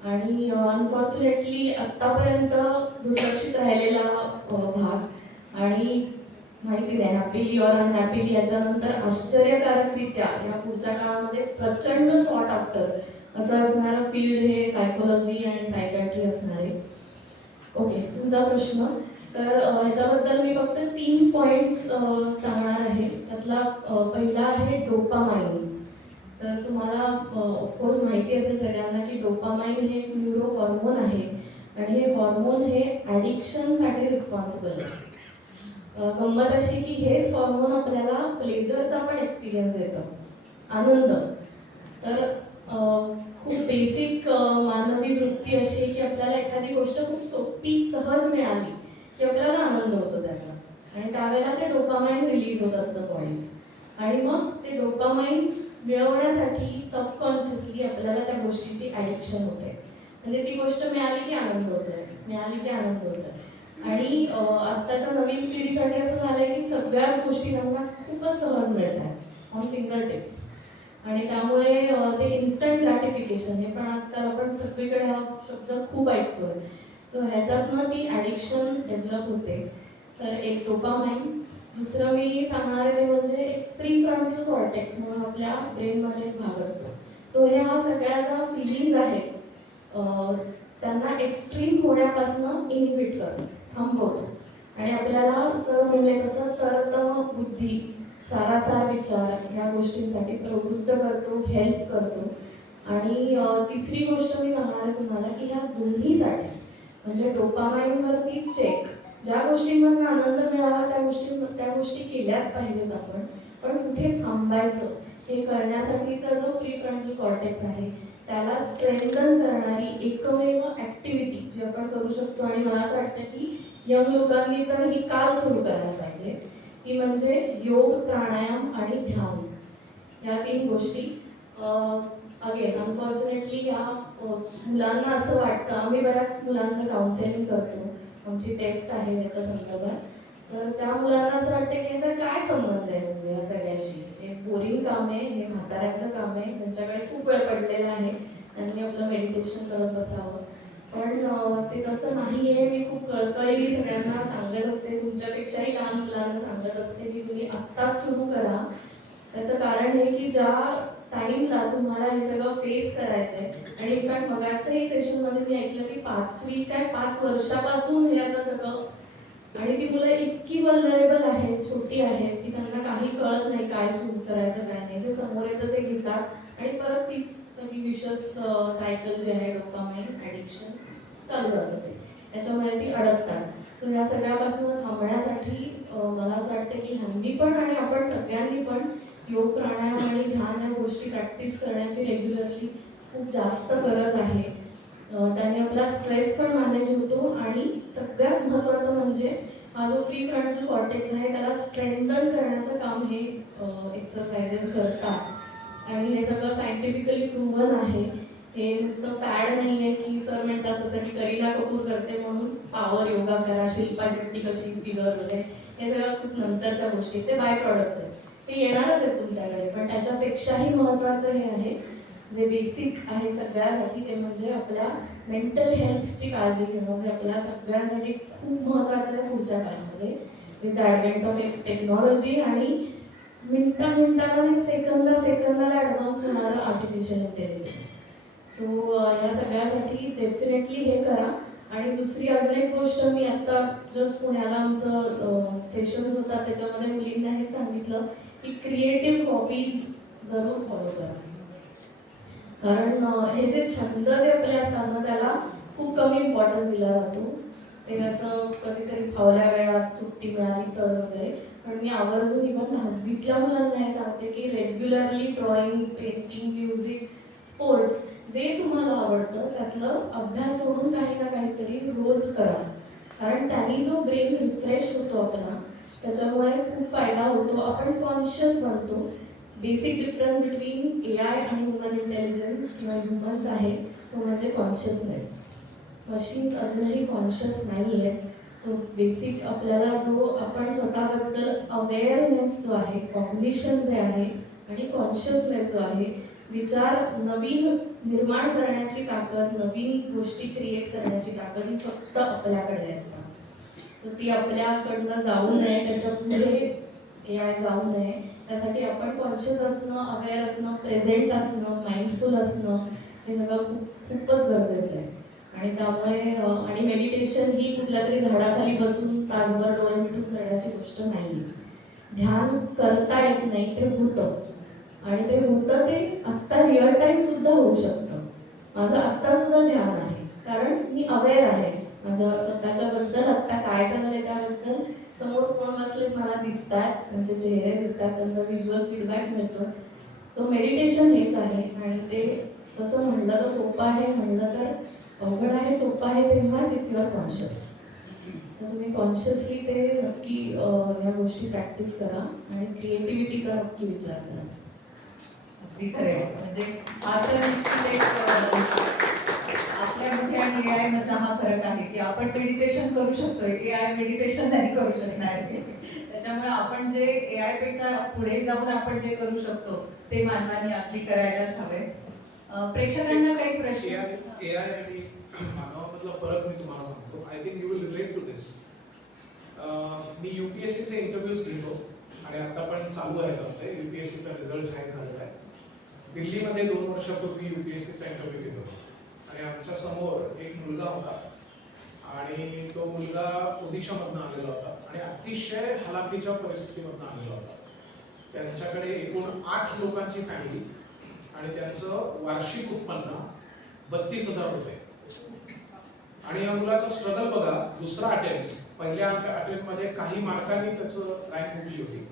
आणि अनफॉर्च्युनेटली आत्तापर्यंत दुर्लक्षित राहिलेला भाग. आणि माहिती नाही हॅपीली ऑर अनहॅपीली याच्यानंतर आश्चर्यकारकरित्या या पुढच्या काळामध्ये प्रचंड सॉट आफ्टर असं असणारं फील्ड हे सायकोलॉजी आणि सायकॅट्री असणार आहे. ओके, तुमचा प्रश्न. तर ह्याच्याबद्दल मी फक्त 3 पॉईंट्स सांगणार आहे. त्यातला पहिला आहे डोपामाइन. तर तुम्हाला ऑफकोर्स माहिती असेल सगळ्यांना की डोपामाइन हे एक न्यूरो हॉर्मोन आहे आणि हे हॉर्मोन हे ॲडिक्शनसाठी रिस्पॉन्सिबल आहे. गंमत अशी की हेच हॉर्मोन आपल्याला प्लेजरचा पण एक्सपिरियन्स देतं, आनंद. तर खूप बेसिक मानवी वृत्ती अशी आहे की आपल्याला एखादी गोष्ट खूप सोपी सहज मिळाली की आपल्याला आनंद होतो त्याचा आणि त्यावेळेला ते डोपामाइन रिलीज होत असतं बॉडीत आणि मग ते डोपामाइन मिळवण्यासाठी सबकॉन्शियसली आपल्याला त्या गोष्टीची ॲडिक्शन होते. म्हणजे ती गोष्ट मिळाली की आनंद होतोय, मिळाली की आनंद होतोय. आणि आत्ताच्या नवीन पिढीसाठी असं झालंय की सगळ्याच गोष्टी त्यांना खूपच सहज मिळत आहेत ऑन फिंगर टिप्स आणि त्यामुळे ते इन्स्टंट ग्रॅटिफिकेशन हे पण आजकाल आपण सगळीकडे हा शब्द खूप ऐकतोय. सो ह्याच्यातनं ती ॲडिक्शन डेव्हलप होते. तर एक डोपामाइन. दुसरं मी सांगणार आहे ते म्हणजे एक प्रीफ्रंटल कॉर्टेक्स म्हणून आपल्या ब्रेनमध्ये एक भाग असतो. तो ह्या सगळ्या ज्या फिलिंग्ज आहेत त्यांना एक्स्ट्रीम होण्यापासून इनिबिट करतो, थांबवतो आणि आपल्याला सर म्हणले तसं तरतम बुद्धी, सारासार विचार ह्या गोष्टींसाठी प्रवृत्त करतो, हेल्प करतो. आणि तिसरी गोष्ट मी सांगणार आहे तुम्हाला की ह्या दोन्हीसाठी म्हणजे डोपामाइनवरती चेक, ज्या गोष्टींमधून आनंद मिळावा त्या गोष्टी केल्याच पाहिजेत आपण, पण कुठे थांबायचं हे करण्यासाठीचा जो प्रीफ्रंटल कॉर्टेक्स आहे त्याला स्ट्रेंथन करणारी एकमेव ॲक्टिव्हिटी जी आपण करू शकतो आणि मला असं वाटतं की यंग लोकांनी तर ही काल सुरू करायला पाहिजे, ती म्हणजे योग, प्राणायाम आणि ध्यान. या 3 गोष्टी. अगेन अनफॉर्च्युनेटली ह्या मुलांना असं वाटतं, आम्ही बऱ्याच मुलांचं काउन्सिलिंग करतो, आमची टेस्ट आहे त्याच्या संदर्भात, तर त्या मुलांना असं वाटतं की याचा काय संबंध आहे म्हणजे या सगळ्याशी, हे बोरिंग काम आहे, हे म्हाताऱ्यांचं काम आहे, त्यांच्याकडे खूप वेळ पडलेला आहे, त्यांनी आपलं मेडिटेशन करत बसावं. पण ते तसं नाही आहे. मी खूप कळकळीने सगळ्यांना सांगत असते, तुमच्यापेक्षाही लहान मुलांना सांगत असते की तुम्ही आत्ताच सुरू करा. त्याचं कारण हे की ज्या टाईमला तुम्हाला हे सगळं फेस करायचं आहे, आणि इनफॅक्ट मगाच्याही सेशनमध्ये मी ऐकलं की 5 वर्षापासून हे आता सगळं, आणि ती मुलं इतकी वल्नरेबल आहेत, छोटी आहेत, की त्यांना काही कळत नाही काय चूज करायचं काय नाही. जे समोर येतं ते घेतात आणि परत तीच सगळी विशस सायकल जी आहे, डोपामाइन ॲडिक्शन चालू राहतं ते, त्याच्यामुळे ती अडकतात. सो या सगळ्यापासून थांबण्यासाठी मला असं वाटतं की ह्यांनी पण आणि आपण सगळ्यांनी पण योग, प्राणायाम आणि ध्यान या गोष्टी प्रॅक्टिस करण्याची रेग्युलरली खूप जास्त गरज आहे. त्याने आपला स्ट्रेस पण मॅनेज होतो, आणि सगळ्यात महत्त्वाचं म्हणजे हा जो प्री फ्रंटल कॉर्टेक्स आहे त्याला स्ट्रेंथन करण्याचं काम हे एक्सरसाइजेस करतात. आणि हे सगळं सायंटिफिकली प्रूव्हन आहे. हे नुसतं फॅड नाही आहे की सर म्हणतात तसं की करीना कपूर करते म्हणून पॉवर योगा करा, शिल्पा शेट्टी कशी फिगर वगैरे, हे सगळं खूप नंतरच्या गोष्टी, ते बाय प्रॉडक्ट्स आहेत, ते येणारच आहेत तुमच्याकडे. पण त्याच्यापेक्षाही महत्त्वाचं हे आहे, जे बेसिक आहे सगळ्यासाठी, ते म्हणजे आपल्या मेंटल हेल्थची काळजी घेणं, जे आपल्या सगळ्यांसाठी खूप महत्त्वाचं आहे पुढच्या काळामध्ये, with the advent of technology आणि मिनिटाला आणि सेकंदाला ॲडव्हान्स होणारं आर्टिफिशियल इंटेलिजन्स. सो या सगळ्यासाठी डेफिनेटली हे करा. आणि दुसरी अजून एक गोष्ट, मी आत्ता जस्ट पुण्याला आमचं सेशन्स होता, त्याच्यामध्ये मुलींना हे सांगितलं की क्रिएटिव्ह हॉबीज जरूर फॉलो करा. कारण हे जे छंद जे आपले असतात ना, त्याला खूप कमी इम्पॉर्टन्स दिला जातो. ते असं कधीतरी फावल्या वेळात सुट्टी मिळाली तर वगैरे. पण मी आवर्जून इव्हन 10वीतल्या मुलांना हे सांगते की regularly drawing, painting, music, sports, जे तुम्हाला आवडतं त्यातलं अभ्यास सोडून काही ना काहीतरी रोज करा. कारण त्यांनी जो ब्रेन रिफ्रेश होतो आपला, त्याच्यामुळे खूप फायदा होतो, आपण कॉन्शियस बनतो. बेसिक डिफरन्स बिटवीन AI आणि ह्युमन इंटेलिजन्स किंवा ह्युमन्स आहे तो म्हणजे कॉन्शियसनेस. मशीन्स अजूनही कॉन्शियस नाही आहेत. सो बेसिक आपल्याला जो आपण स्वतःबद्दल अवेअरनेस जो आहे, कॉग्निशन जे आहे, आणि कॉन्शियसनेस जो आहे, विचार नवीन निर्माण करण्याची ताकद, नवीन गोष्टी क्रिएट करण्याची ताकद ही फक्त आपल्याकडे आहे. सो ती आपल्याकडनं जाऊ नये, त्याच्या पुढे AI जाऊ नये, त्यासाठी आपण कॉन्शियस असणं, अवेअर असणं, प्रेझेंट असणं, माइंडफुल असणं, हे सगळं खूपच गरजेचं आहे. आणि त्यामुळे आणि मेडिटेशन ही कुठल्या तरी झाडाखाली बसून तासभर डोळे मिटून करण्याची गोष्ट नाही. ध्यान करता येत नाही, ते होतं, आणि ते होतं ते आत्ता रिअल टाईम सुद्धा होऊ शकतं. माझं आत्ता सुद्धा ध्यान आहे, कारण मी अवेअर आहे माझ्या स्वतःच्याबद्दल, आत्ता काय चाललंय त्याबद्दल. समोर कोण बसले मला दिसतात, त्यांचे चेहरे दिसतात, त्यांचा व्हिज्युअल फीडबॅक मिळतो. सो मेडिटेशन हेच आहे, आणि ते तसं म्हणलं तर सोपं आहे, म्हणलं तर अवघड आहे. सोपं आहे तेव्हाच इफ यू आर कॉन्शियस. तर तुम्ही कॉन्शियसली ते नक्की या गोष्टी प्रॅक्टिस करा, आणि क्रिएटिव्हिटीचा नक्की विचार करा. अगदी खरे. म्हणजे हा तर निश्चित एक आपल्यामध्ये आणि AI मधला हा फरक आहे की आपण मेडिटेशन करू शकतोय, AI मेडिटेशन नाही करू शकणार. त्याच्यामुळे आपण जे AI पेक्षा पुढे जाऊन आपण जे करू शकतो ते मानवाने अगदी करायलाच हवे. प्रेक्षकांना काही प्रश्न? AI आणि मानवामधला फरक मी तुम्हाला सांगतो. I think you will relate to this. मी UPSCचे इंटरव्ह्यूज घेतो, आणि आता पण चालू आहेत आमचे. UPSCचा रिझल्ट जाहीर झालेला आहे. दिल्लीमध्ये 2 वर्षापूर्वी UPSCचा इंटरव्ह्यू घेत होतो, आणि आमच्या समोर एक मुलगा होता, आणि तो मुलगा ओदिशामधनं आलेला होता, आणि अतिशय हलाखीच्या परिस्थितीमधनं आलेला होता. त्यांच्याकडे एकूण 8 लोकांची फॅमिली, आणि त्यांचं वार्षिक उत्पन्न 32,000 रुपये. आणि या मुलाचा स्ट्रगल बघा. दुसरा अटेम्प्ट, पहिल्या अटेम्प्टमध्ये काही मार्कांनी त्याचं रँक उठली होती.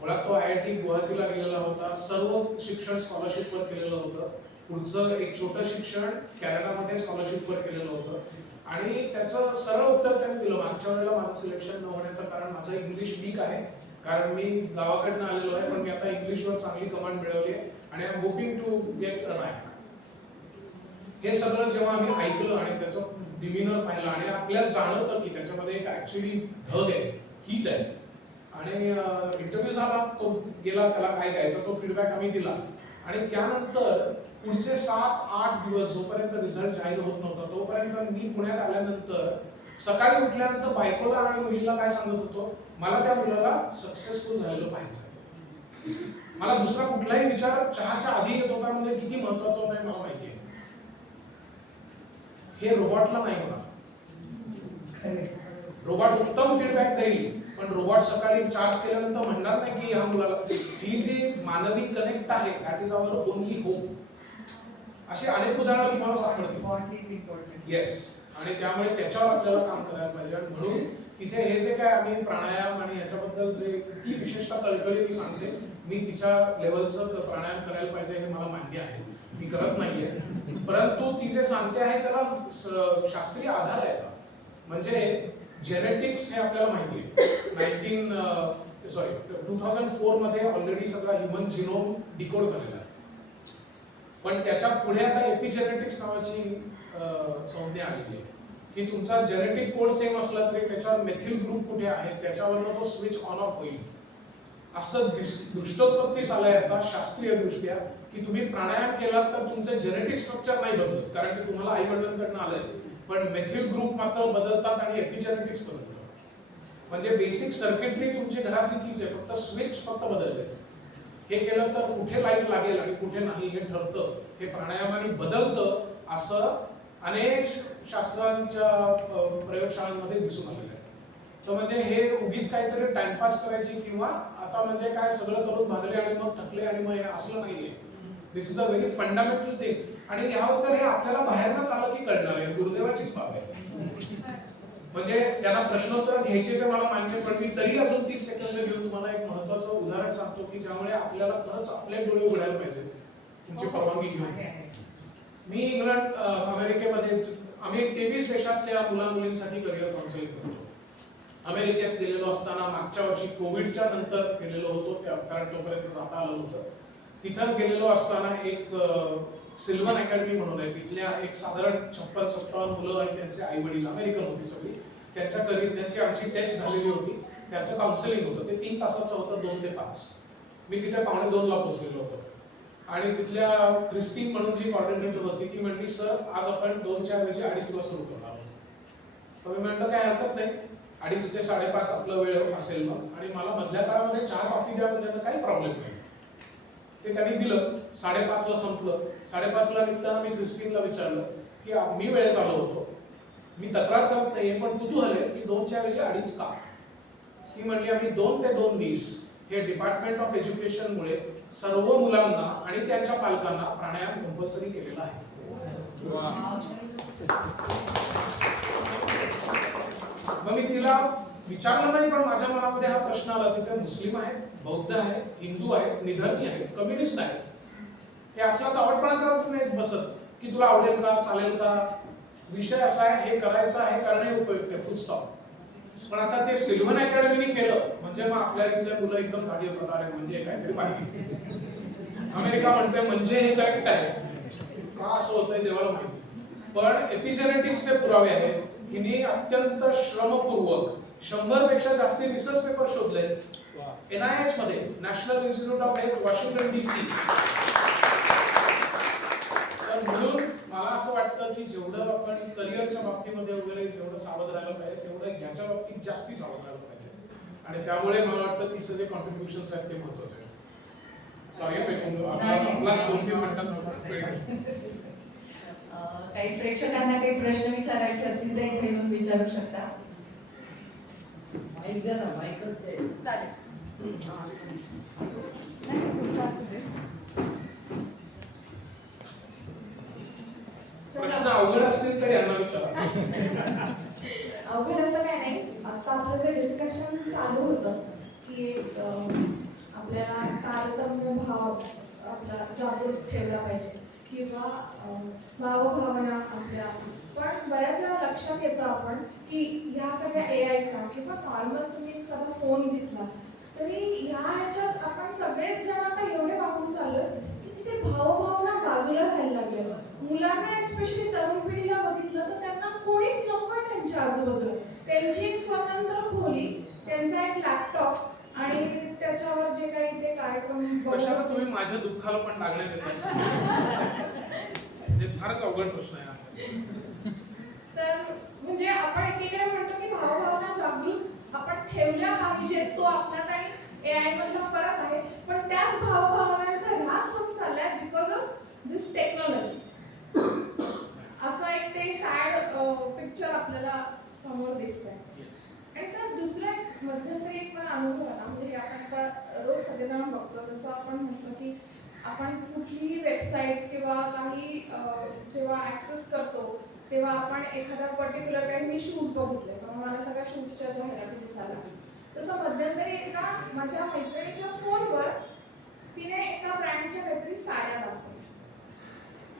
मुळात तो IIT गुवाहाटीला गेलेला होता, सर्व शिक्षण स्कॉलरशिपवर केलेलं होतं. पुढचं एक छोटं शिक्षण कॅनडामध्ये स्कॉलरशिपवर केलेलं होतं. आणि त्याचं सरळ उत्तर त्यांनी दिलं. मागच्या वेळेला माझं सिलेक्शन न होण्याचं कारण माझं इंग्लिश वीक आहे, कारण मी गावाकडनं आलेलो आहे, पण मी आता इंग्लिशवर चांगली कमांड मिळवली आहे आणि I am hoping to get a rank. हे सगळं जेव्हा आम्ही ऐकलं आणि त्याचं डिमिनर पाहिलं आणि आपल्याला जाणवतं की त्याच्यामध्ये एक ऍक्च्युली धग आहे, हीट आहे. आणि इंटरव्ह्यू झाला, तो गेला, त्याला काय द्यायचं तो फीडबॅक आम्ही दिला. आणि त्यानंतर पुढचे 7-8 दिवस जोपर्यंत रिझल्ट जाहीर होत नव्हता तोपर्यंत मी पुण्यात आल्यानंतर सकाळी उठल्यानंतर बायकोला आणि मुलीला काय सांगत होतो, मला त्या मुलाला सक्सेसफुल झालेलं पाहिजे. मला दुसरा कुठलाही विचार चहाच्या आधी येत होता, म्हणजे किती महत्वाचा होता हे मला माहिती आहे. हे रोबॉटला नाही होणार. रोबॉट उत्तम फीडबॅक देईल, पण रोबॉट सकाळी चार्ज केल्यानंतर म्हणणार नाही की ह्या मुलाला. ही जी मानवी कनेक्ट आहे, that is our only hope. अशी अनेक उदाहरणं तुम्हाला सापडतील. Bond is important. येस. आणि त्यामुळे त्याच्यावर आपल्याला काम करायला पाहिजे. आणि म्हणून तिथे हे जे काय आम्ही प्राणायाम आणि याच्याबद्दल जे ती विशेषतः कळकळी मी सांगते, मी तिच्या लेवलचं प्राणायाम करायला पाहिजे हे मला मान्य आहे, मी करत नाहीये. परंतु ती जे सांगते आहे त्याला शास्त्रीय आधार आहे. म्हणजे जेनेटिक्स हे आपल्याला माहिती आहे. 2004 मध्ये ऑलरेडी सगळा ह्युमन जिनोम डिकोड झालेला आहे. पण त्याच्या पुढे आता एपिजेनेटिक्स नावाची संज्ञा आलेली आहे की तुमचा जेनेटिक कोड सेम असला तरी त्याच्यावर मेथिल ग्रुप कुठे आहे त्याच्यावरनं तो स्विच ऑन ऑफ होईल. असं दृष्टोत्पत्तीस आलंय आता शास्त्रीय दृष्ट्या की तुम्ही प्राणायाम केलात तर तुमचं जेनेटिक स्ट्रक्चर नाही बदलत, कारण की तुम्हाला आई वडिलांकडून आलंय, पण मेथिल ग्रुप मात्र बदलतात आणि एपिजेनेटिक्स बदलतात. म्हणजे बेसिक सर्किटरी तुमची घरातली तीच आहे, फक्त स्विच फक्त बदलले. हे केलं तर कुठे लाईट लागेल आणि कुठे नाही हे ठरतं, हे प्राणायामाने बदलतं, असं अनेक शास्त्रांच्या प्रयोगशाळांमध्ये दिसून आलेलं आहे. तर म्हणजे हे उगीच काहीतरी टाइमपास करायची किंवा आता म्हणजे काय सगळं करून भागले आणि मग थकले आणि मग हे असलं नाहीये. This is a very fundamental thing. आणि ह्याबद्दल हे आपल्याला बाहेरनच आलं की कळणार आहे, दुर्दैवाचीच बाब आहे. म्हणजे त्यांना प्रश्नोत्तर घ्यायचे ते मला मान्य, पण मी तरी अजून 30 सेकंद घेऊन तुम्हाला एक महत्त्वाचं उदाहरण सांगतो की ज्यामुळे आपल्याला खरंच आपले डोळे उघडायला पाहिजे, तुमची परवानगी घेऊन. मी इंग्लंड अमेरिकेमध्ये आम्ही 23 देशातल्या मुला मुलींसाठी करिअर काउन्सिलिंग करतो. अमेरिकेत गेलेलो असताना मागच्या वर्षी कोविडच्या नंतर गेलेलो होतो, कारण तोपर्यंत जाता आलं होतं. तिथं गेलेलो असताना एक सिल्वर अकॅडमी म्हणून आहे, तिथल्या एक साधारण 56-57 मुलं आणि त्यांचे आई वडील, अमेरिकन होती सगळी, त्यांची आमची टेस्ट झालेली होती. त्याचं काउन्सिलिंग होतं, ते 3 तासाचं होतं, 2 ते 5. मी तिथे 1:45ला पोहोचलेलो होतो. आणि तिथल्या क्रिस्टीन म्हणून जी कॉर्डिनेटर होती ती म्हणली, सर आज आपण 2च्या ऐवजी 2:30ला सुरू करणार आहोत. तर मी म्हटलं काय हरकत नाही, 2:30 ते 5:30 आपला वेळ असेल मग, आणि मला मधल्या काळामध्ये चहा कॉफी द्या म्हणजे काही प्रॉब्लेम नाही. ते त्यांनी दिलं. 5:30ला संपलं. 5:30ला निघताना मी क्रिस्टीनला विचारलं की मी वेळेत आलो होतो, मी तक्रार करत नाहीये, पण कुतूहल आहे की 2च्या ऐवजी 2:30 का? ती म्हणली आम्ही 2 ते 2:20 हे डिपार्टमेंट ऑफ एज्युकेशनमुळे सर्व मुलांना आणि त्यांच्या पालकांना प्राणायाम कंपल्सरी केलेला आहे. मग मी तिला विचारलं नाही, पण माझ्या मनामध्ये हा प्रश्न आला. तिथे मुस्लिम आहेत, बौद्ध आहेत, हिंदू आहेत, निधर्मी आहेत, कम्युनिस्ट आहेत. हे असला चावटपणा करत तुम्ही बसत की तुला आवडेल का, चालेल का? विषय असा आहे, हे करायचं आहे, करणे उपयुक्त आहे, फुल स्टॉप. पण आता ते सिल्व्हर अकॅडमीने केलं म्हणजे मग आपल्या इथल्या मुलं एकदम खाली होतात, अरे म्हणजे काहीतरी बाकी. अमेरिका म्हणते म्हणजे हे करेक्ट आहे, का असं होतंय देवाला माहिती. पण एपिजेनेटिक्सचे पुरावे आहेत. हिने अत्यंत श्रमपूर्वक 100 पेक्षा जास्त रिसर्च पेपर शोधले NIH मध्ये, national institute of health, Washington DC. म्हणून मला असं वाटतं की जेवढं आपण करिअरच्या बाबतीमध्ये वगैरे जेवढं सावध राहायला पाहिजे तेवढं ह्याच्या बाबतीत जास्ती सावध राहायला पाहिजे. आणि त्यामुळे मला वाटतं तिचं जे कॉन्ट्रीब्युशन्स आहेत ते महत्त्वाचे आहेत. सॉरी आपला 2-3 मिनिटांचा काही प्रेक्षकांना काही प्रश्न विचारायचे असतील तर इथे येऊन विचारू शकता. माईक द्या ना, माईकच दे. चालेल. नाही, तुमचं असू दे. प्रश्न अवघड असतील तर यांना विचारा. अवघड असं काय नाही. आता आपलं जे डिस्कशन चालू होतं की आपल्याला तारतम्य भाव आपला जागरूक ठेवला पाहिजे. किंवा भावभावना आपल्या, पण बऱ्याच वेळा लक्षात येतं आपण की ह्या सगळ्या AIचा किंवा नॉर्मल तुम्ही साधा फोन घेतला तरी ह्याच्यात आपण सगळेच जण आता एवढे वाहून चाललोय की तिथे भावभावना बाजूला राहायला लागल्या. मुलांना स्पेशली तरुण पिढीला बघितलं तर त्यांना कोणीच नकोय त्यांच्या आजूबाजूला. त्यांची एक स्वतंत्र खोली, त्यांचा एक लॅपटॉप आणि त्याच्यावर जे काही ते कार्यक्रम कशाला तुम्ही माझ्या दुःखाला पण लागले देतात? म्हणजे फारच अवघड प्रश्न आहे हा. तर म्हणजे आपण एकीकडे म्हणतो की भावभावना जागृत आपण ठेवल्या पाहिजेत, तो आपल्यात आणि AI मधला फरक आहे, पण त्याच भावभावनांचा ऱ्हास होत चाललाय बिकॉज ऑफ दिस टेक्नॉलॉजी. असं एक ते सॅड पिक्चर आपल्याला समोर दिसतंय. आणि सर दुसरा एक मध्यंतरी एक मला अनुभव आला, म्हणजे हे आपण आता रोज सगळेजण बघतो, जसं आपण म्हणतो की आपण कुठलीही वेबसाईट किंवा काही जेव्हा ॲक्सेस करतो तेव्हा आपण एखादा पर्टिक्युलर काही मी शूज बघितले तर मला सगळ्या शूजच्या जाहिराती दिसायला लागल्या. तसं मध्यंतरी एका माझ्या मैत्रिणीच्या फोनवर तिने एका ब्रँडच्या काहीतरी साड्या दाखवल्या.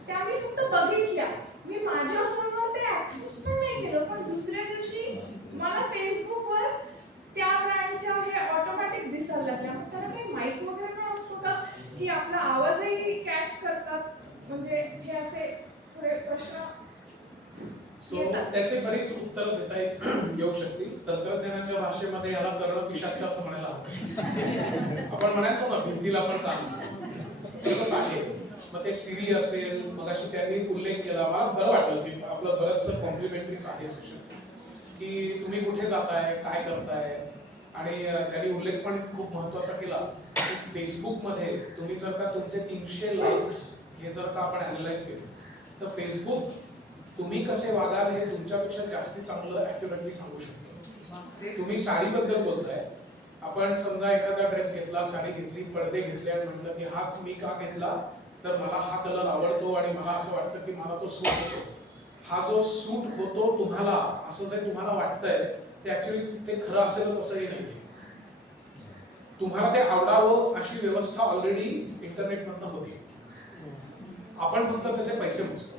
त्या मी फक्त बघितल्या, मी माझ्या फोनवर ते ॲक्सेस पण नाही केलं, पण दुसऱ्या दिवशी मला फेसबुकवर त्या ब्रँडच्या हे ऑटोमॅटिक दिसायला लागल्या. मग त्याला काही माईक वगैरे पण असतो का की आपला आवाजही कॅच करतात? म्हणजे हे असे थोडे प्रश्न सो त्याचे बरीच उत्तर देता येऊ शकतील. तंत्रज्ञानाच्या भाषेमध्ये याला करणं पिशाच्च असं म्हणायला हवं. आपण म्हणायचो ना भिंतीला पण काम तसंच आहे. मग ते सिरी असेल, मग अशी त्यांनी उल्लेख केला, मला बरं वाटलं की आपलं बरंचसं कॉम्प्लिमेंटरीच आहे सेशन, की तुम्ही कुठे जाताय, काय करताय. आणि त्यांनी उल्लेख पण खूप महत्त्वाचा केला की फेसबुकमध्ये तुम्ही जर का तुमचे 300 लाईक्स हे जर का आपण अॅनलाइज केले तर फेसबुक तुम्ही कसे वागाल हे तुमच्यापेक्षा जास्ती चांगलं ॲक्युरेटली सांगू शकतो. तुम्ही साडीबद्दल बोलताय, आपण समजा एखादा ड्रेस घेतला, साडी घेतली, पडदे घेतले आणि म्हटलं की हा तुम्ही का घेतला, तर मला हा कलर आवडतो आणि मला असं वाटतं की मला तो सूट होतो. हा जो सूट होतो तुम्हाला असं जे तुम्हाला वाटतंय ते ऍक्च्युली ते खरं असेलच असंही नाही. तुम्हाला ते आवडावं अशी व्यवस्था ऑलरेडी इंटरनेटमधनं होती. आपण फक्त त्याचे पैसे मोजतो,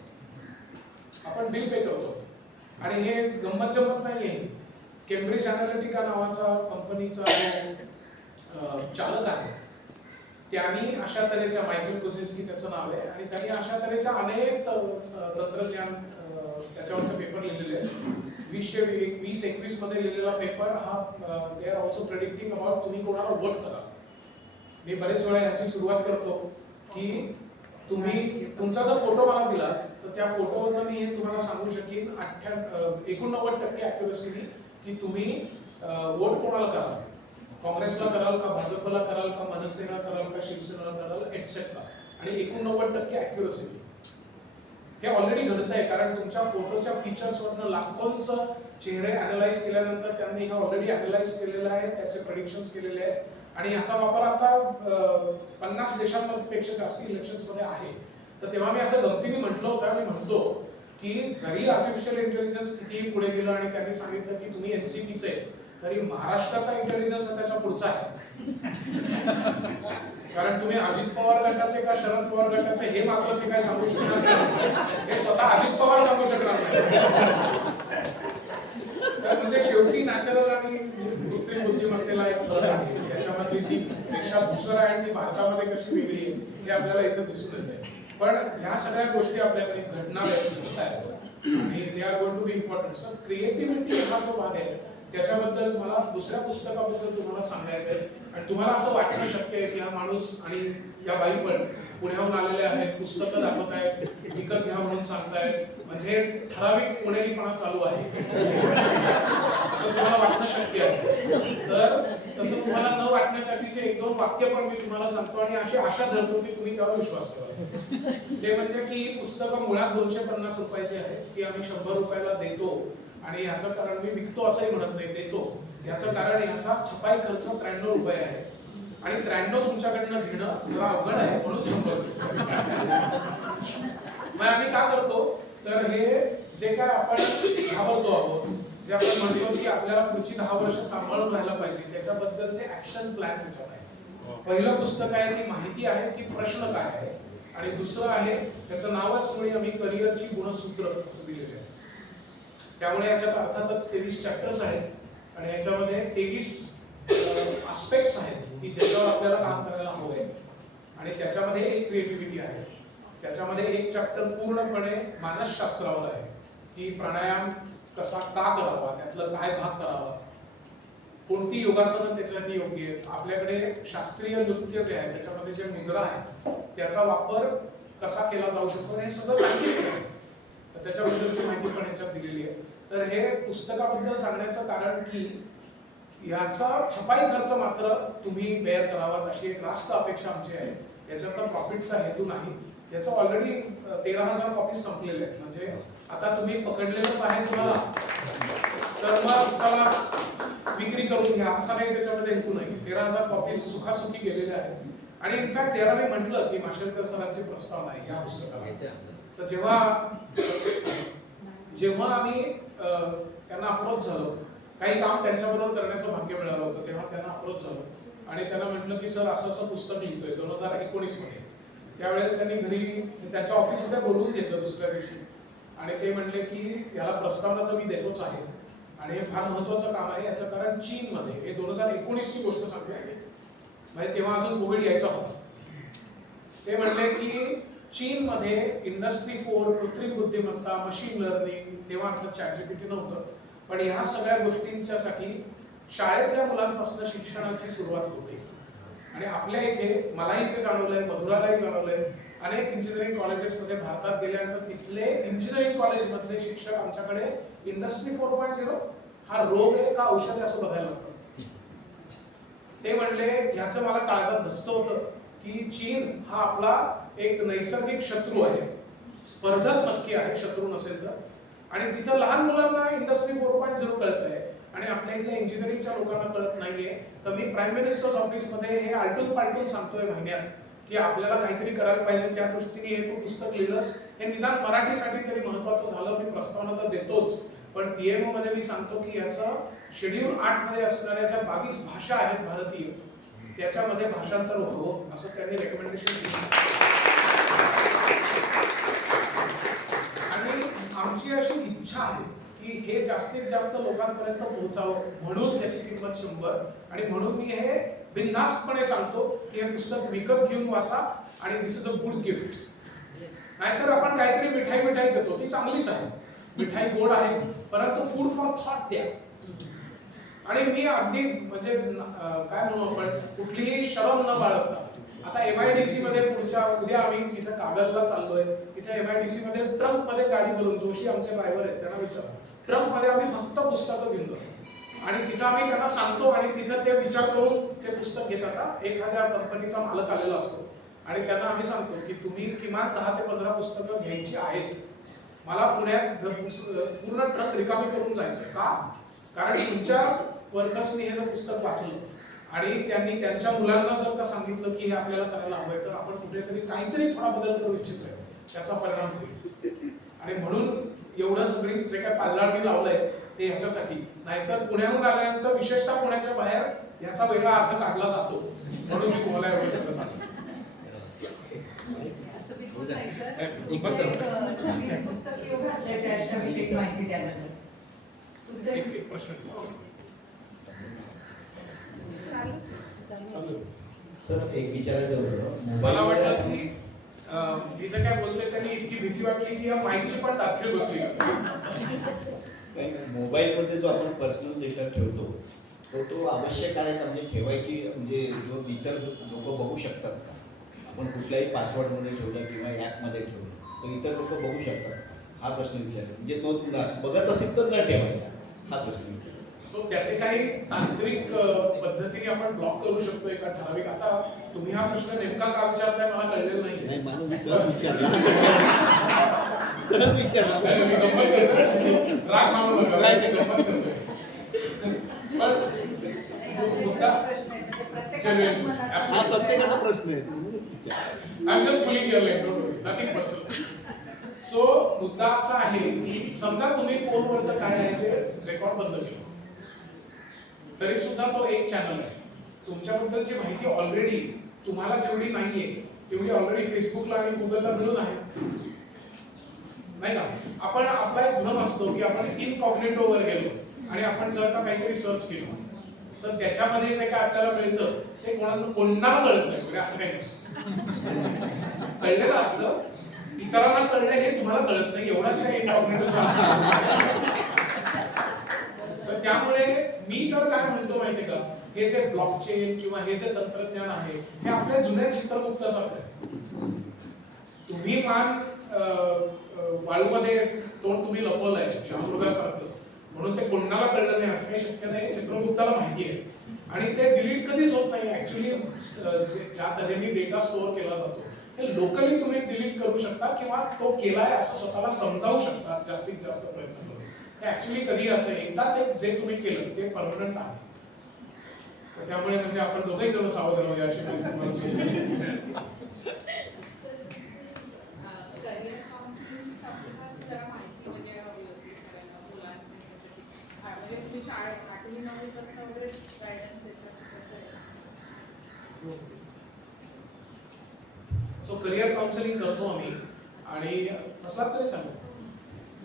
आपण बिल पे करतो. आणि हे गंमत जमत नाहीये. केम्ब्रिज अनालिटिका नावाचा कंपनीचा जो चालक आहे त्यांनी अशा तऱ्हेच्या, मायकेल कोझिन्स्की त्याचं नाव आहे, आणि त्यांनी अशा तऱ्हेच्या अनेक तंत्रज्ञान त्याच्यावरचे पेपर लिहिलेले आहेत. 2021 मध्ये लिहिलेला पेपर हा they are also predicting about तुम्ही कोणाला वोट करा. मी बरेच वेळा याची सुरुवात करतो की तुम्ही तुमचा जर फोटो मला दिला तर त्या फोटोवरून मी हे तुम्हाला सांगू शकेन 89% ॲक्युरसीने की तुम्ही वोट कोणाला कराल, काँग्रेसला कराल का, भाजपला कराल का, मनसेला कराल का, शिवसेनेला कराल, एक्सेट्रा. आणि 89% ॲक्युरसी हे ऑलरेडी घडतंय, कारण तुमच्या फोटोच्या फीचर्सवरनं लाखोंचं चेहरे अॅनलाइज केल्यानंतर त्यांनी हे ऑलरेडी अॅनलाइज केलेलं आहे, त्याचे प्रेडिक्शन्स केलेले आहेत. आणि याचा वापर आता 50 देशांपेक्षा जास्त इलेक्शन्समध्ये आहे. तर तेव्हा मी असं गमतीने म्हटलं होतं, मी म्हणतो की जरी आर्टिफिशियल इंटेलिजन्स कितीही पुढे गेलं आणि त्यांनी सांगितलं की तुम्ही एनसीपीचे, तरी महाराष्ट्राचा इंटेलिजन्स त्याच्या पुढचा आहे. कारण तुम्ही अजित पवार गटाचे का शरद पवार गटाचे हे मात्र ते काय सांगू शकणार नाही, हे स्वतः अजित पवार सांगू शकणार नाही. तर म्हणजे शेवटी नॅचरल आणि कृत्रिम बुद्धिमत्तेला एक फरक आहे. त्याच्यामध्ये ती पेक्षा दुसरं आहे आणि ती भारतामध्ये कशी वेगळी आहे हे आपल्याला इथं दिसून येते. पण ह्या सगळ्या गोष्टी आपल्याकडे घडणार आहेत आणि they are going to be important. Sir creativity हा जो भाग आहे त्याच्याबद्दल मला दुसऱ्या पुस्तकाबद्दल तुम्हाला सांगायचं आहे. आणि तुम्हाला असं वाटणं शक्य आहे की हा माणूस आणि या बाई पण पुण्याहून आलेले आहेत, पुस्तकं दाखवत आहेत, विकत घ्या म्हणून सांगतायत, म्हणजे ठराविक पुणेरीपणा चालू आहे असं तुम्हाला वाटणं शक्य आहे. तर तसं तुम्हाला न वाटण्यासाठीचे 1-2 वाक्य पण मी तुम्हाला सांगतो आणि अशी आशा धरतो की तुम्ही त्यावर विश्वास करा. ते म्हणजे की ही पुस्तकं मुळात 250 रुपयाची आहेत, ती आम्ही 100 रुपयाला देतो. आणि ह्याचं कारण मी विकतो असंही म्हणत नाही, देतो. याचं कारण ह्याचा छपाई खर्च 93 रुपये आहे आणि 93 तुमच्याकडनं घेणं जरा अवघड आहे, म्हणून 100 रुपये. मग आम्ही का करतो, तर हे जे काय आपण घाबरतो आहोत, जे आपण म्हणतो की आपल्याला पुढची 10 वर्ष सांभाळून राहायला पाहिजे, त्याच्याबद्दलचे ऍक्शन प्लॅन्स याच्यात आहेत. पहिलं पुस्तक आहे ती माहिती आहे की प्रश्न काय आहे, आणि दुसरं आहे त्याचं नावच मुळे आम्ही करिअरची गुणसूत्र असं दिलेलं आहे. त्यामुळे याच्यात अर्थातच 23 चॅप्टर्स आहेत आणि याच्यामध्ये 23 आस्पेक्ट्स आहेत की ज्याच्यावर आपल्याला काम करायला हवंय. आणि त्याच्यामध्ये एक क्रिएटिव्हिटी आहे. त्याच्यामध्ये एक चॅप्टर पूर्णपणे मानसशास्त्रावर आहे की प्राणायाम कसा का करावा, त्यातलं काय भाग करावा, कोणती योगासनं त्याच्यासाठी योग्य आहेत, आपल्याकडे शास्त्रीय नृत्य जे आहे त्याच्यामध्ये जे मुद्रा आहेत त्याचा वापर कसा केला जाऊ शकतो, हे सगळं सायंटिफिक आहे. तर त्याच्याबद्दलची माहिती पण ह्याच्यात दिलेली आहे. तर हे पुस्तकाबद्दल सांगण्याचं कारण की याचा छपाई खर्च मात्र तुम्ही बेअर करावा अशी एक रास्त अपेक्षा आमची आहे. याच्यातला प्रॉफिटचा हेतू नाही. याचं ऑलरेडी 13,000 कॉपीज संपलेले आहेत. म्हणजे आता तुम्ही पकडलेलंच आहे तुम्हाला, तर मग चला विक्री करून घ्या असा काही त्याच्यामध्ये हेतू नाही. 13,000 कॉपीज सुखासुखी गेलेल्या आहेत. आणि इनफॅक्ट याला मी म्हटलं की माशेलकर सरांची प्रस्तावना आहे या पुस्तकाला. तर जेव्हा आम्ही त्यांना अप्रोच झालो, काही काम त्यांच्याबरोबर करण्याचं भाग्य मिळालं होतं, तेव्हा त्यांना अप्रोच झालो आणि त्यांना म्हटलं की सर असं असं पुस्तक लिहितोय 2019 मध्ये. त्यावेळेस त्यांनी घरी त्यांच्या ऑफिसमध्ये बोलवून घेतलं दुसऱ्या दिवशी आणि ते म्हणले की याला प्रस्तावना तर मी देतोच आहे आणि हे फार महत्वाचं काम आहे. याचं कारण चीनमध्ये, हे 2019 ची गोष्ट सांगते, म्हणजे तेव्हा अजून कोविड यायचा होता. ते म्हणले की चीनमध्ये इंडस्ट्री 4, कृत्रिम बुद्धिमत्ता, मशीन लर्निंग, तेव्हा आता चॅटजीपीटी नव्हतं, पण ह्या सगळ्या गोष्टींच्यासाठी शाळेतल्या मुलांपासून शिक्षणाची सुरुवात होते. आणि आपल्या इथे मलाही ते जाणवलंय, मधुरालाही जाणवलंय, अनेक इंजिनिअरिंग कॉलेजेसमध्ये भारतात गेल्यानंतर तिथले इंजिनिअरिंग कॉलेजमधले शिक्षक आमच्याकडे इंडस्ट्री 4.0 हा रोग आहे का औषध आहे असं बघायला लागतं. ते म्हणले ह्याचं मला काळजात धस्तं होतं की चीन हा आपला एक नैसर्गिक शत्रू आहे, स्पर्धक नक्की आहे, शत्रू नसेल तर. आणि तिथं लहान मुलांना इंडस्ट्री 4.0 कळतंय आणि आपल्या इथल्या इंजिनिअरिंगच्या लोकांना कळत नाहीये. तर मी प्राईम मिनिस्टर्स ऑफिसमध्ये हे आलटून पालटून सांगतोय महिन्यात की आपल्याला काहीतरी करायला पाहिजे. त्या दृष्टीने हे तू पुस्तक लिहिलंस, हे निदान मराठीसाठी तरी महत्वाचं झालं. मी प्रस्तावना तर देतोच, पण पीएमओ मध्ये मी सांगतो की याचं शेड्यूल 8 मध्ये असणाऱ्या ज्या 22 भाषा आहेत भारतीय, त्याच्यामध्ये भाषांतर व्हावं असं त्यांनी रेकमेंडेशन दिलं. आणि आमची अशी इच्छा आहे की हे जास्तीत जास्त लोकांपर्यंत पोहोचावं, म्हणून त्याची किंमत 100. आणि म्हणून मी हे बिनधास्तपणे सांगतो की हे पुस्तक विकत घेऊन वाचा आणि दिस इज अ गुड गिफ्ट. नाहीतर आपण काहीतरी मिठाई देतो, ती चांगलीच आहे, मिठाई गोड आहे, परंतु फूड फॉर थॉट द्या. आणि मी अगदी म्हणजे काय म्हणू आपण, कुठलीही शरम न बाळगता आता MIDC मध्ये उद्या आम्ही तिथे कागलला चाललोय. तिथे MIDC मध्ये ट्रक मध्ये गाडी भरून, जोशी आमचे ड्रायव्हर आहेत त्यांना विचारा, ट्रक मध्ये आम्ही फक्त पुस्तकं घेऊन जातो आणि तिथं आम्ही त्यांना सांगतो आणि तिथं ते विचार करून ते पुस्तक घेतात. एखाद्या कंपनीचा मालक आलेला असतो आणि त्यांना आम्ही सांगतो की तुम्ही किमान 10 ते 15 पुस्तकं घ्यायची आहेत. मला पुण्यात पूर्ण ट्रक रिकामी करून जायचं का? कारण तुमच्या वर्कर्सनी हे जर पुस्तक वाचलं आणि त्यांनी त्यांच्या मुलांना जर का सांगितलं की हे आपल्याला करायला हवंय, तर आपण कुठेतरी काहीतरी थोडा बदल करू इच्छितोय, त्याचा परिणाम होईल. आणि म्हणून एवढं सगळी जे काय पालनाड मी लावलंय ते ह्याच्यासाठी. नाहीतर पुण्याहून आल्यानंतर विशेषतः पुण्याच्या बाहेर ह्याचा वेगळा अर्थ काढला जातो, म्हणून मी तुम्हाला एवढं सगळं सांगतो. असं बिलकुल नाही सर. नवीन पुस्तक येऊ घातलंय त्याविषयी माहिती द्याबद्दल तुमचं एक प्रश्न सर, एक विचारायचं होतं. मला वाटलं की मी जे काय बोलतोय त्यांनी इतकी भीती वाटली की या माईकची पण तात्काळ बसली. मोबाईल मध्ये जो आपण पर्सनल डेटा ठेवतो तो आवश्यक आहे का, म्हणजे ठेवायची, म्हणजे जो इतर लोक बघू शकतात का? आपण कुठल्याही पासवर्ड मध्ये ठेवलं किंवा ऍप मध्ये ठेवलं तर इतर लोक बघू शकतात, हा प्रश्न विचारला. म्हणजे तो बघत असेल तर न ठेवायचा, हा प्रश्न विचारला. सो त्याचे काही तांत्रिक पद्धतीने आपण ब्लॉक करू शकतो एका ठराविक. आता तुम्ही हा प्रश्न नेमका का विचारताय मला कळलेलं नाही. मला सहज विचारला, सहज विचारला. मी गंमत करतोय, राग मानू नका, मी गंमत करतोय. पण मुद्दा हा प्रत्येकाचा प्रश्न आहे. I am just फुलिंग your life, don't worry, nothing personal. So मुद्दा असा आहे की समजा तुम्ही फोनवरचं काय आहे ते रेकॉर्ड बंद केलं, तरी सुद्धा तो एक चॅनल आहे. तुमच्याबद्दलची माहिती ऑलरेडी तुम्हाला जेवढी नाहीये तेवढी ऑलरेडी फेसबुकला आणि गुगलला मिळून आहे, नाही का? आपण आपला एक भ्रम असतो की आपण इनकॉग्निटो वर गेलो आणि आपण जर का काहीतरी सर्च केलं तर त्याच्यामध्ये जे काय आपल्याला मिळतं ते कोणाला कळत नाही, म्हणजे असं काही नसतं. कळलेलं असतं, इतरांना कळलं हे तुम्हाला कळत नाही, एवढाच काही इनकॉग्निटोचा तर त्यामुळे मी तर काय म्हणतो माहितीये का, हे जे ब्लॉकचेन किंवा हे जे तंत्रज्ञान आहे हे आपल्या जुन्या चित्रगुप्तासारखं आहे. तुम्ही मान वाळूमध्ये तोंड तुम्ही लपवलंय शामृगासारखं, म्हणून ते कोणाला कळलं नाही असं काही शक्य नाही. चित्रगुप्ताला माहिती आहे आणि ते डिलीट कधीच होत नाही. ऍक्च्युली ज्या तऱ्हेने डेटा स्टोअर केला जातो हे लोकली तुम्ही डिलीट करू शकता किंवा तो केलाय असं स्वतःला समजावू शकता जास्तीत जास्त प्रयत्न करून. हे ऍक्च्युली कधी असं एकदा ते जे तुम्ही केलं ते परमनंट आहे. तर त्यामुळे म्हणजे आपण दोघेही जण सावध राहूया अशी मी तुम्हाला सूचना. करिअर काउन्सिलिंग संदर्भात जरा माहिती म्हणजे हवी होती करायला मुलांसाठी. म्हणजे तुम्ही शाळेत 8वी 9वी पासून वगैरे गायडन्स देतात कसं आहे? सो करिअर काउन्सिलिंग करतो आम्ही आणि असला तरी चालेल.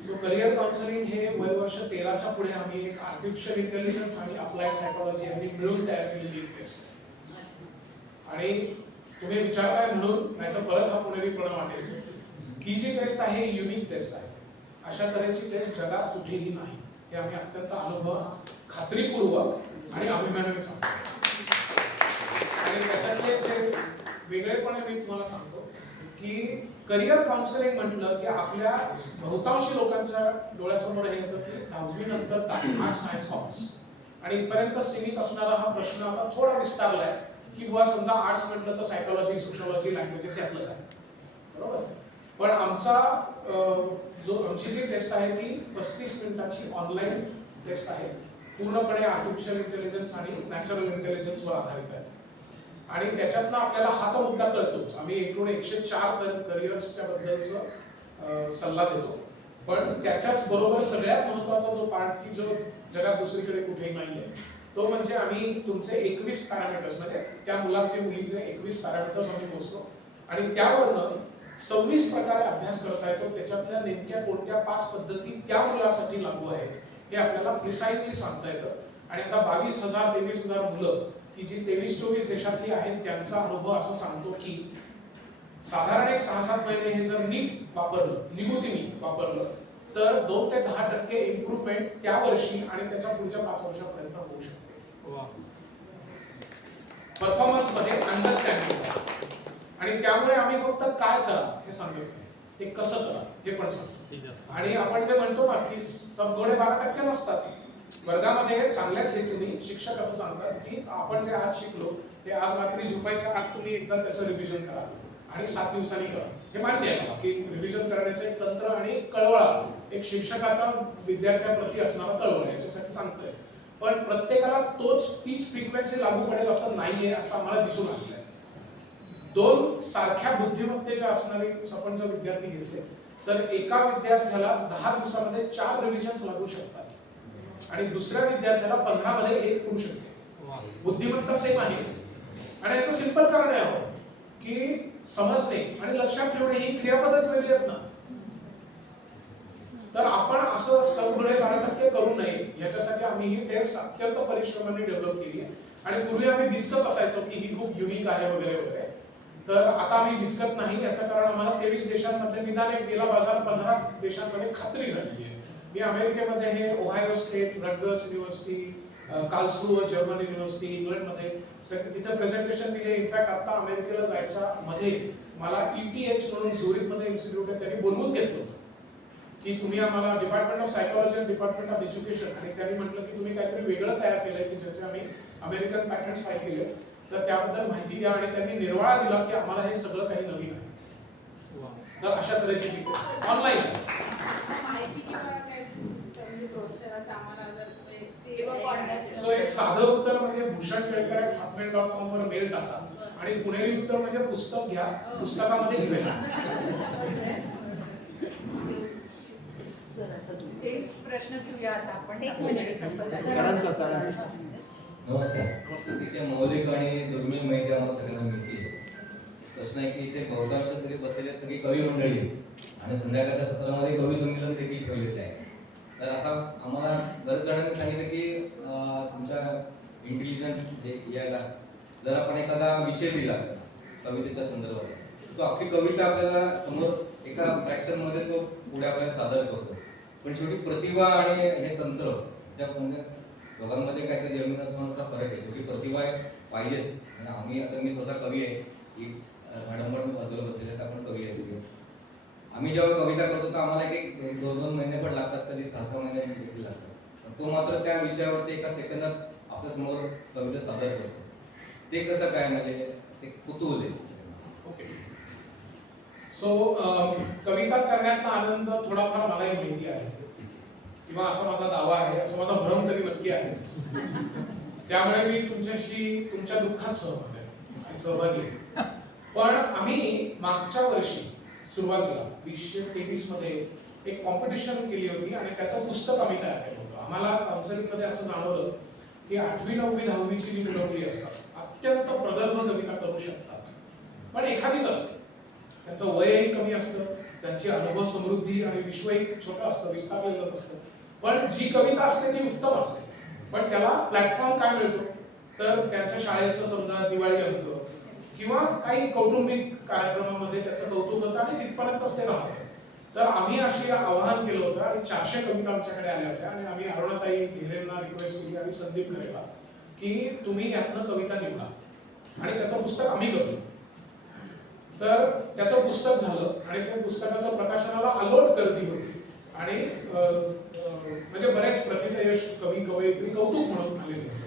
सो करिअर काउन्सिलिंग हे वर्ष 13च्या पुढे आम्ही एक आर्टिफिशियल इंटेलिजन्स आणि अप्लाइड सायकोलॉजी यांनी मिळून तयार केलेली एक टेस्ट. आणि तुम्ही विचारताय म्हणून नाही तर परत हा पुणेरीपणा वाटेल की जी टेस्ट आहे ही युनिक टेस्ट आहे. अशा तऱ्हेची टेस्ट जगात कुठेही नाही. हे आम्ही अत्यंत अनुभव खात्रीपूर्वक आणि अभिमानाने सांगतो. आणि त्याच्यातले जे वेगळेपणे मी तुम्हाला सांगतो की करिअर काउन्सिलिंग म्हटलं की आपल्या बहुतांशी लोकांच्या डोळ्यासमोर हे येतं की 10वी नंतर आर्ट्स सायन्स कॉमर्स आणि इथपर्यंत सीमित असणारा हा प्रश्न आता थोडा विस्तारलाय की बुवा समजा आर्ट्स म्हटलं तर सायकोलॉजी, सोशियोलॉजी, लँग्वेजेस यातलं काय, बरोबर. पण आमची जी टेस्ट आहे ती 35 मिनिटाची ऑनलाईन टेस्ट आहे, पूर्णपणे आर्टिफिशियल इंटेलिजन्स आणि नॅचरल इंटेलिजन्स वर आधारित आहे. आणि त्याच्यातनं आपल्याला हा तो मुद्दा कळतोच. आम्ही एकूण 104 करिअर्सच्या बद्दलचं सल्ला देतो, पण त्याच्याच बरोबर सगळ्यात महत्त्वाचा जो पार्ट की जो जगात दुसरीकडे कुठेही नाहीये तो म्हणजे आम्ही तुमचे 21 पॅरामीटर्स म्हणजे त्या मुलाचे मुलीचे 21 पॅरामीटर्स आम्ही मोजतो आणि त्यावरनं 26 प्रकारे अभ्यास करता येतो. त्याच्यातल्या नेमक्या कोणत्या 5 पद्धती त्या मुलासाठी लागू आहेत हे आपल्याला प्रिसाइजली सांगता येतं. आणि आता 22,000-23,000 मुलं की जी 23-24 देशातली आहेत त्यांचा अनुभव असं सांगतो की साधारण एक 6-7 महिने हे जर नीट वापरलं, निगुतीने वापरलं तर 2 ते 10% इम्प्रूव्हमेंट त्या वर्षी आणि त्याच्या पुढच्या 5 वर्षापर्यंत होऊ शकते परफॉर्मन्स मध्ये, अंडरस्टँडिंग. आणि त्यामुळे आम्ही फक्त काय करा हे सांगत नाही, ते कसं करा हे पण सांगतो. आणि आपण जे म्हणतो ना की सब घोडे 12% नसतात. वर्गामध्ये चांगल्याच हेतूने शिक्षक असं सांगतात की आपण जे आज शिकलो ते आज रात्री झोपायच्या आत तुम्ही एकदा त्याचं रिव्हिजन करा आणि 7 दिवसांनी करा. हे मान्य आहे मला की रिव्हिजन करण्याचं एक तंत्र आणि कळवळा एक शिक्षकाचा विद्यार्थ्यांप्रती असणारा कळवळा याच्यासाठी सांगतोय. पण प्रत्येकाला तीच फ्रिक्वेन्सी लागू पडेल असं नाहीये असं आम्हाला दिसून आलेलं आहे. 2 सारख्या बुद्धिमत्तेच्या असणारे आपण जर विद्यार्थी घेतले तर एका विद्यार्थ्याला 10 दिवसामध्ये 4 रिव्हिजन्स लागू शकतात आणि दुसऱ्या विद्यार्थ्याला 15 मध्ये 1 होऊ शकते. बुद्धिमत्ता सेम आहे आणि याचं सिंपल कारण आहे की समजणे आणि लक्षात ठेवणे ही क्रियापदच वेगळी आहेत ना. तर आपण असं सगळे 12% करू नये याच्यासाठी आम्ही ही टेस्ट अत्यंत परिश्रमाने डेव्हलप केली आहे. आणि पूर्वी आम्ही भिजकत असायचो की ही खूप युनिक आहे वगैरे वगैरे, तर आता आम्ही भिजकत नाही. याचं कारण आम्हाला 23 देशांमध्ये निदान एक गेला बाजार 15 देशांमध्ये खात्री झालेली आहे. मी अमेरिकेमध्ये हे Ohio state, Rutgers university, Karlsruhe German university इंग्लंडमध्ये तिथे प्रेझेंटेशन दिले. इनफॅक्ट आता अमेरिकेला जायच्या मध्ये मला ETH म्हणून झुरिकमध्ये इन्स्टिट्यूट आहे त्यांनी बोलवून घेतलं होतं की तुम्ही आम्हाला डिपार्टमेंट ऑफ सायकोलॉजी आणि डिपार्टमेंट ऑफ एज्युकेशन आणि त्यांनी म्हटलं की तुम्ही काहीतरी वेगळं तयार केलंय की ज्याचे आम्ही अमेरिकन पॅटर्न्स फाईल केले, तर त्याबद्दल माहिती द्या. आणि त्यांनी निर्वाळा दिला की आम्हाला हे सगळं काही नवीन आहे. तर अशा तऱ्हेची ऑनलाईन माहिती किंवा काय म्हणजे प्रोसेस असं आम्हाला जर सो एक साधं उत्तर म्हणजे भूषण केळकर@hotmail.com वर मेल टाका आणि पुणेरी उत्तर म्हणजे पुस्तक घ्या, पुस्तकामध्ये ईमेल. एक प्रश्न घेऊया आता आपण. एक मिनिट. नमस्कार. अतिशय मौलिक आणि दुर्मिळ माहिती आम्हाला सगळ्यांना मिळते. प्रश्न आहे की इथे बहुतांश सगळे बसलेले सगळी कवी मंडळी आहे आणि संध्याकाळच्या सत्रामध्ये कवी संमेलन देखील ठेवलेले आहे. तर असा आम्हाला बरेच जणांनी सांगितलं की तुमच्या इंटेलिजन्स याला जर आपण एखादा विषय दिला कवितेच्या संदर्भात तो आपली कविता आपल्याला समोर एका फ्रॅक्शनमध्ये तो पुढे आपल्याला सादर करतो. पण शेवटी प्रतिभा आणि हे तंत्र त्याच्यामध्ये दोघांमध्ये काहीतरी जमीन असमानाचा फरक आहे. शेवटी प्रतिभा पाहिजेच. आणि आम्ही आता मी स्वतः कवी आहे की मॅडम पण बाजूला बसलेले तर आपण कवी आहे. आम्ही जेव्हा कविता करतो तर आम्हाला एक 2-2 महिने पण लागतात, कधी 6-6 महिने देखील लागतात. पण तो मात्र त्या विषयावरती एका सेकंदात आपल्या समोर कविता सादर करतो. ते कसं काय म्हणजे ते कुतूहल आहे. ओके. सो कविता करण्यातला आनंद थोडाफार मलाही माहिती आहे किंवा असा माझा दावा आहे, असं माझा भ्रम तरी नक्की आहे. त्यामुळे मी तुमच्याशी तुमच्या दुःखात सहमत आहे आणि सहभागी आहे. पण आम्ही मागच्या वर्षी सुरुवातीला 2023 मध्ये एक कॉम्पिटिशन केली होती आणि त्याचं पुस्तक आम्ही तयार केलं होतं. आम्हाला काउन्सिलिंग मध्ये असं जाणवलं की 8वी 9वी 10वीची जी मुलं मुली असतात अत्यंत प्रगल्भ कविता करू शकतात, पण एखादीच असते. त्यांचं वयही कमी असतं, त्यांची अनुभव समृद्धी आणि विश्वही छोटं असतं, विस्तारलेलं असतं. पण जी कविता असते ती उत्तम असते. पण त्याला प्लॅटफॉर्म काय मिळतो तर त्यांच्या शाळेचं समजा दिवाळी अंक किंवा काही कौटुंबिक कार्यक्रमामध्ये त्याचं कौतुक होतं आणि तिथपर्यंतच ते राहतं. तर आम्ही अशी आवाहन केलं होतं आणि 400 कविता आमच्याकडे आल्या होत्या आणि आम्ही अरुणाताई ढेरेंना रिक्वेस्ट केली आणि संदीप खरेला की तुम्ही यातनं कविता निवडा आणि त्याचं पुस्तक आम्ही करतो. तर त्याचं पुस्तक झालं आणि त्या पुस्तकाचं प्रकाशनाला अलोट गर्दी होती आणि म्हणजे बरेच प्रतिथयश कवी कवयित्री कौतुक म्हणून आलेले होते.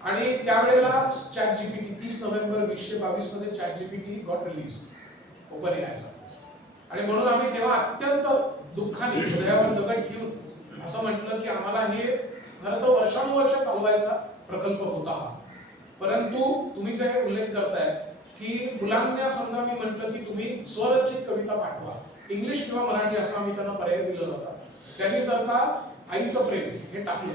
आणि त्यावेळेला चॅट जीपीटी 30 नोव्हेंबर 2022 मध्ये chat GPT got release open एआयचा. आणि म्हणून आम्ही तेव्हा अत्यंत दुःखाने हृदयावर दगड ठेवून असं म्हटलं की आम्हाला हे खरं तर वर्षानुवर्ष चालवायचा प्रकल्प होता. परंतु तुम्ही जे उल्लेख करताय की मुलांना समजा मी म्हटलं की तुम्ही स्वरचित कविता पाठवा, इंग्लिश किंवा मराठी असा आम्ही त्यांना पर्याय दिला होता. त्यांनी जर का आईचं प्रेम हे टाकलं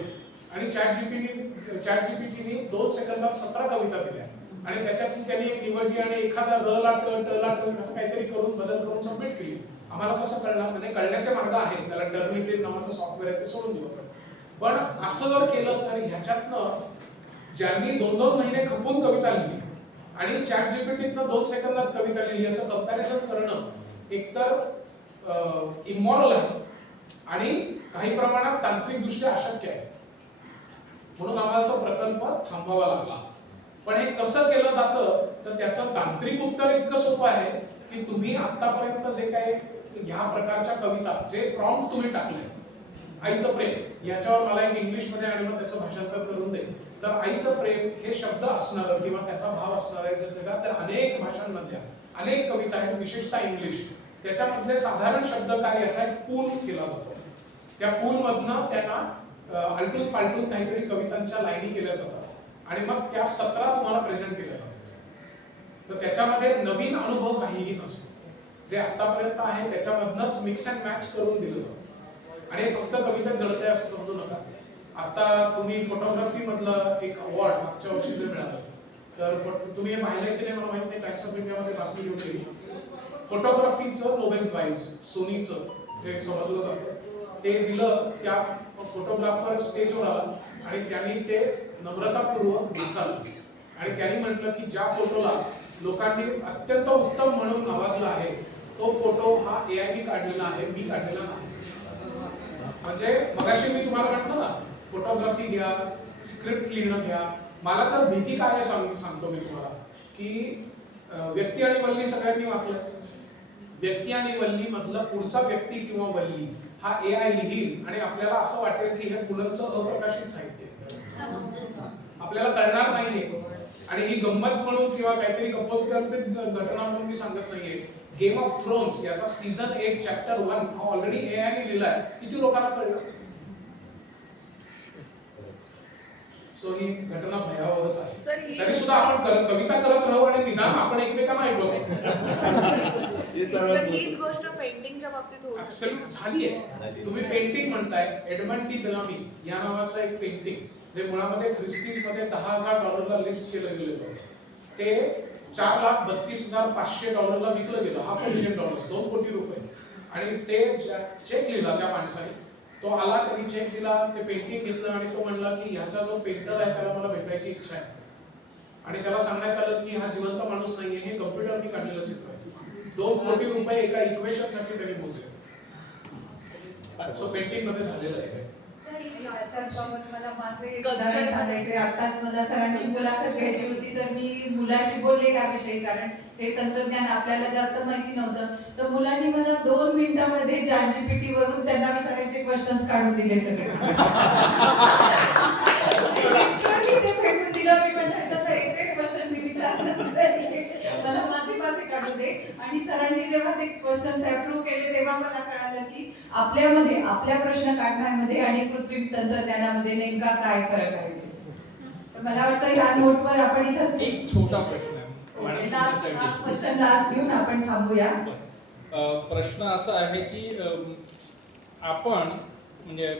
आणि चॅट जीपीटीने 2 सेकंदात 17 कविता दिल्या आणि त्याच्यातून त्यांनी एक निवडली आणि एखादा र ला ट ला ट असं काहीतरी करून बदल करून सबमिट केली. आम्हाला कसं कळणार म्हणजे कळण्याचे मार्ग आहेत, त्याला टर्निटिव्ह नावाचं सॉफ्टवेअर आहे ते सोडून देऊ आपण. पण असं जर केलं तर ह्याच्यातनं ज्यांनी 2-2 महिने खपून कविता लिहिली आणि चॅट जीपीटीतनं 2 सेकंदात कविता लिहिली याचं कंपॅरिझन करणं एकतर इमॉरल आहे आणि काही प्रमाणात तांत्रिकदृष्ट्या अशक्य आहे. म्हणून आम्हाला तो प्रकल्प थांबवावा लागला. पण हे कसं केलं जातं तर त्याचं तांत्रिक उत्तर इतकं सोपं आहे की तुम्ही आतापर्यंत जे काही ह्या प्रकारच्या कविता जे प्रॉम्प्ट तुम्ही टाकले आईचं प्रेम याच्यावर मला एक इंग्लिश मध्ये आणि मग त्याचं भाषांतर करून दे, तर आईचं प्रेम हे शब्द असणार किंवा त्याचा भाव असणार आहे. जगातल्या अनेक भाषांमधल्या अनेक कविता आहेत, विशेषतः इंग्लिश, त्याच्यामधले साधारण शब्द काय याचा एक पूल केला जातो. त्या पूल मधनं त्यांना आलटून पालटून काहीतरी कवितांच्या लाईनी केल्या जातात आणि मग त्या 17 तुम्हाला प्रेझेंट केल्या जातात. तर त्याच्यामध्ये नवीन अनुभव काहीही नसतो. जे आतापर्यंत आहे त्याच्यामधनच मिक्स अँड मॅच करून दिलं जातं आणि फक्त कविता घडते असं समजू नका. आता तुम्ही फोटोग्राफी मधलं एक अवॉर्ड मागच्या वर्षी जे मिळालं तर तुम्ही हे पाहिलं की नाही मला माहित नाही. टाइम्स ऑफ इंडियामध्ये बातमी होती फोटोग्राफीचं नोबेल प्राइज सोनीचं जे समजलं जातं ते दिलं. त्या फोटोग्राफर स्टेजवर आला आणि त्यांनी ते नम्रतापूर्वक घेतलं आणि त्यांनी म्हटलं की ज्या फोटोला लोकांनी अत्यंत उत्तम म्हणून नावाजलं आहे तो फोटो हा एआयने काढलेला आहे, मी काढलेला नाही. म्हणजे मगाशी मी तुम्हाला म्हटलं ना फोटोग्राफी घ्या, स्क्रिप्ट लिहिणं घ्या. मला तर भीती काय आहे सांगतो मी तुम्हाला की व्यक्ती आणि वल्ली सगळ्यांनी वाचलं. व्यक्ती आणि वल्ली मधलं पुढचा व्यक्ती किंवा वल्ली हा एआय लिहिल आणि आपल्याला असं वाटेल की हे पुलंचं अप्रकाशित साहित्य आपल्याला कळणार नाहीये. आणि ही गंमत म्हणून किंवा काहीतरी गप्पोत्कल्पित घटना म्हणून मी सांगत नाहीये. गेम ऑफ थ्रोन्स याचा सीझन 8 चॅप्टर 1 हा ऑलरेडी एआयने लिहिलाय. किती लोकांना कळलं? सो ही घटना भयावहच आहे. तरी सुद्धा आपण कविता करत राहू आणि निदान आपण एकमेकांना ऐकू. हीच गोष्ट पेंटिंगच्या बाबतीत होऊ शकते. झाली आहे. तुम्ही पेंटिंग म्हणताय, एडमंड डी बेलामी या नावाचं एक पेंटिंग जे मुळामध्ये ख्रिस्तीज मध्ये $10,000 लिस्ट केलं गेलेलं. ते $4,32,500 विकलं गेलं. $500 million, $2 कोटी रुपये. आणि ते चेक लिहिला त्या माणसाने. तो आला, त्यांनी चेक दिला, ते पेंटिंग घेतलं आणि तो म्हणला की ह्याचा जो पेंटर आहे त्याला मला भेटायची इच्छा आहे. आणि त्याला सांगण्यात आलं की हा जिवंत माणूस नाहीये, हे कम्प्युटरने काढलेलं चित्र आहे. $2 कोटी रुपये एका इक्वेशन साठी त्यांनी मोजले. सो पेंटिंग मध्ये झालेलं आहे. याच्याबाबत मला माझे उदाहरण सांगायचे. आताच मला सरांची मुलाखत घ्यायची होती, तर मी मुलाशी बोलले याविषयी, कारण हे तंत्रज्ञान आपल्याला जास्त माहिती नव्हतं. तर मुलांनी मला 2 मिनिटांमध्ये ChatGPT वरून त्यांना विचारायचे क्वेश्चन्स काढून दिले सगळे. ते फेकून दिलं. मी म्हटलं एक क्वेश्चन मी विचारलं, मला माझे काढू दे. आणि सरांनी जेव्हा ते क्वेश्चन्स अप्रूव्ह केले तेव्हा मला कळालं की आपल्यामध्ये, आपल्या प्रश्न काढण्यामध्ये आणि कृत्रिम तंत्रज्ञानामध्ये नेमका काय फरक आहे. तर मला वाटतं ह्या नोटवर आपण इथं एक छोटा प्रश्न आहे. क्वेश्चन लास्ट घेऊन आपण थांबूया. प्रश्न असा आहे की आपण म्हणजे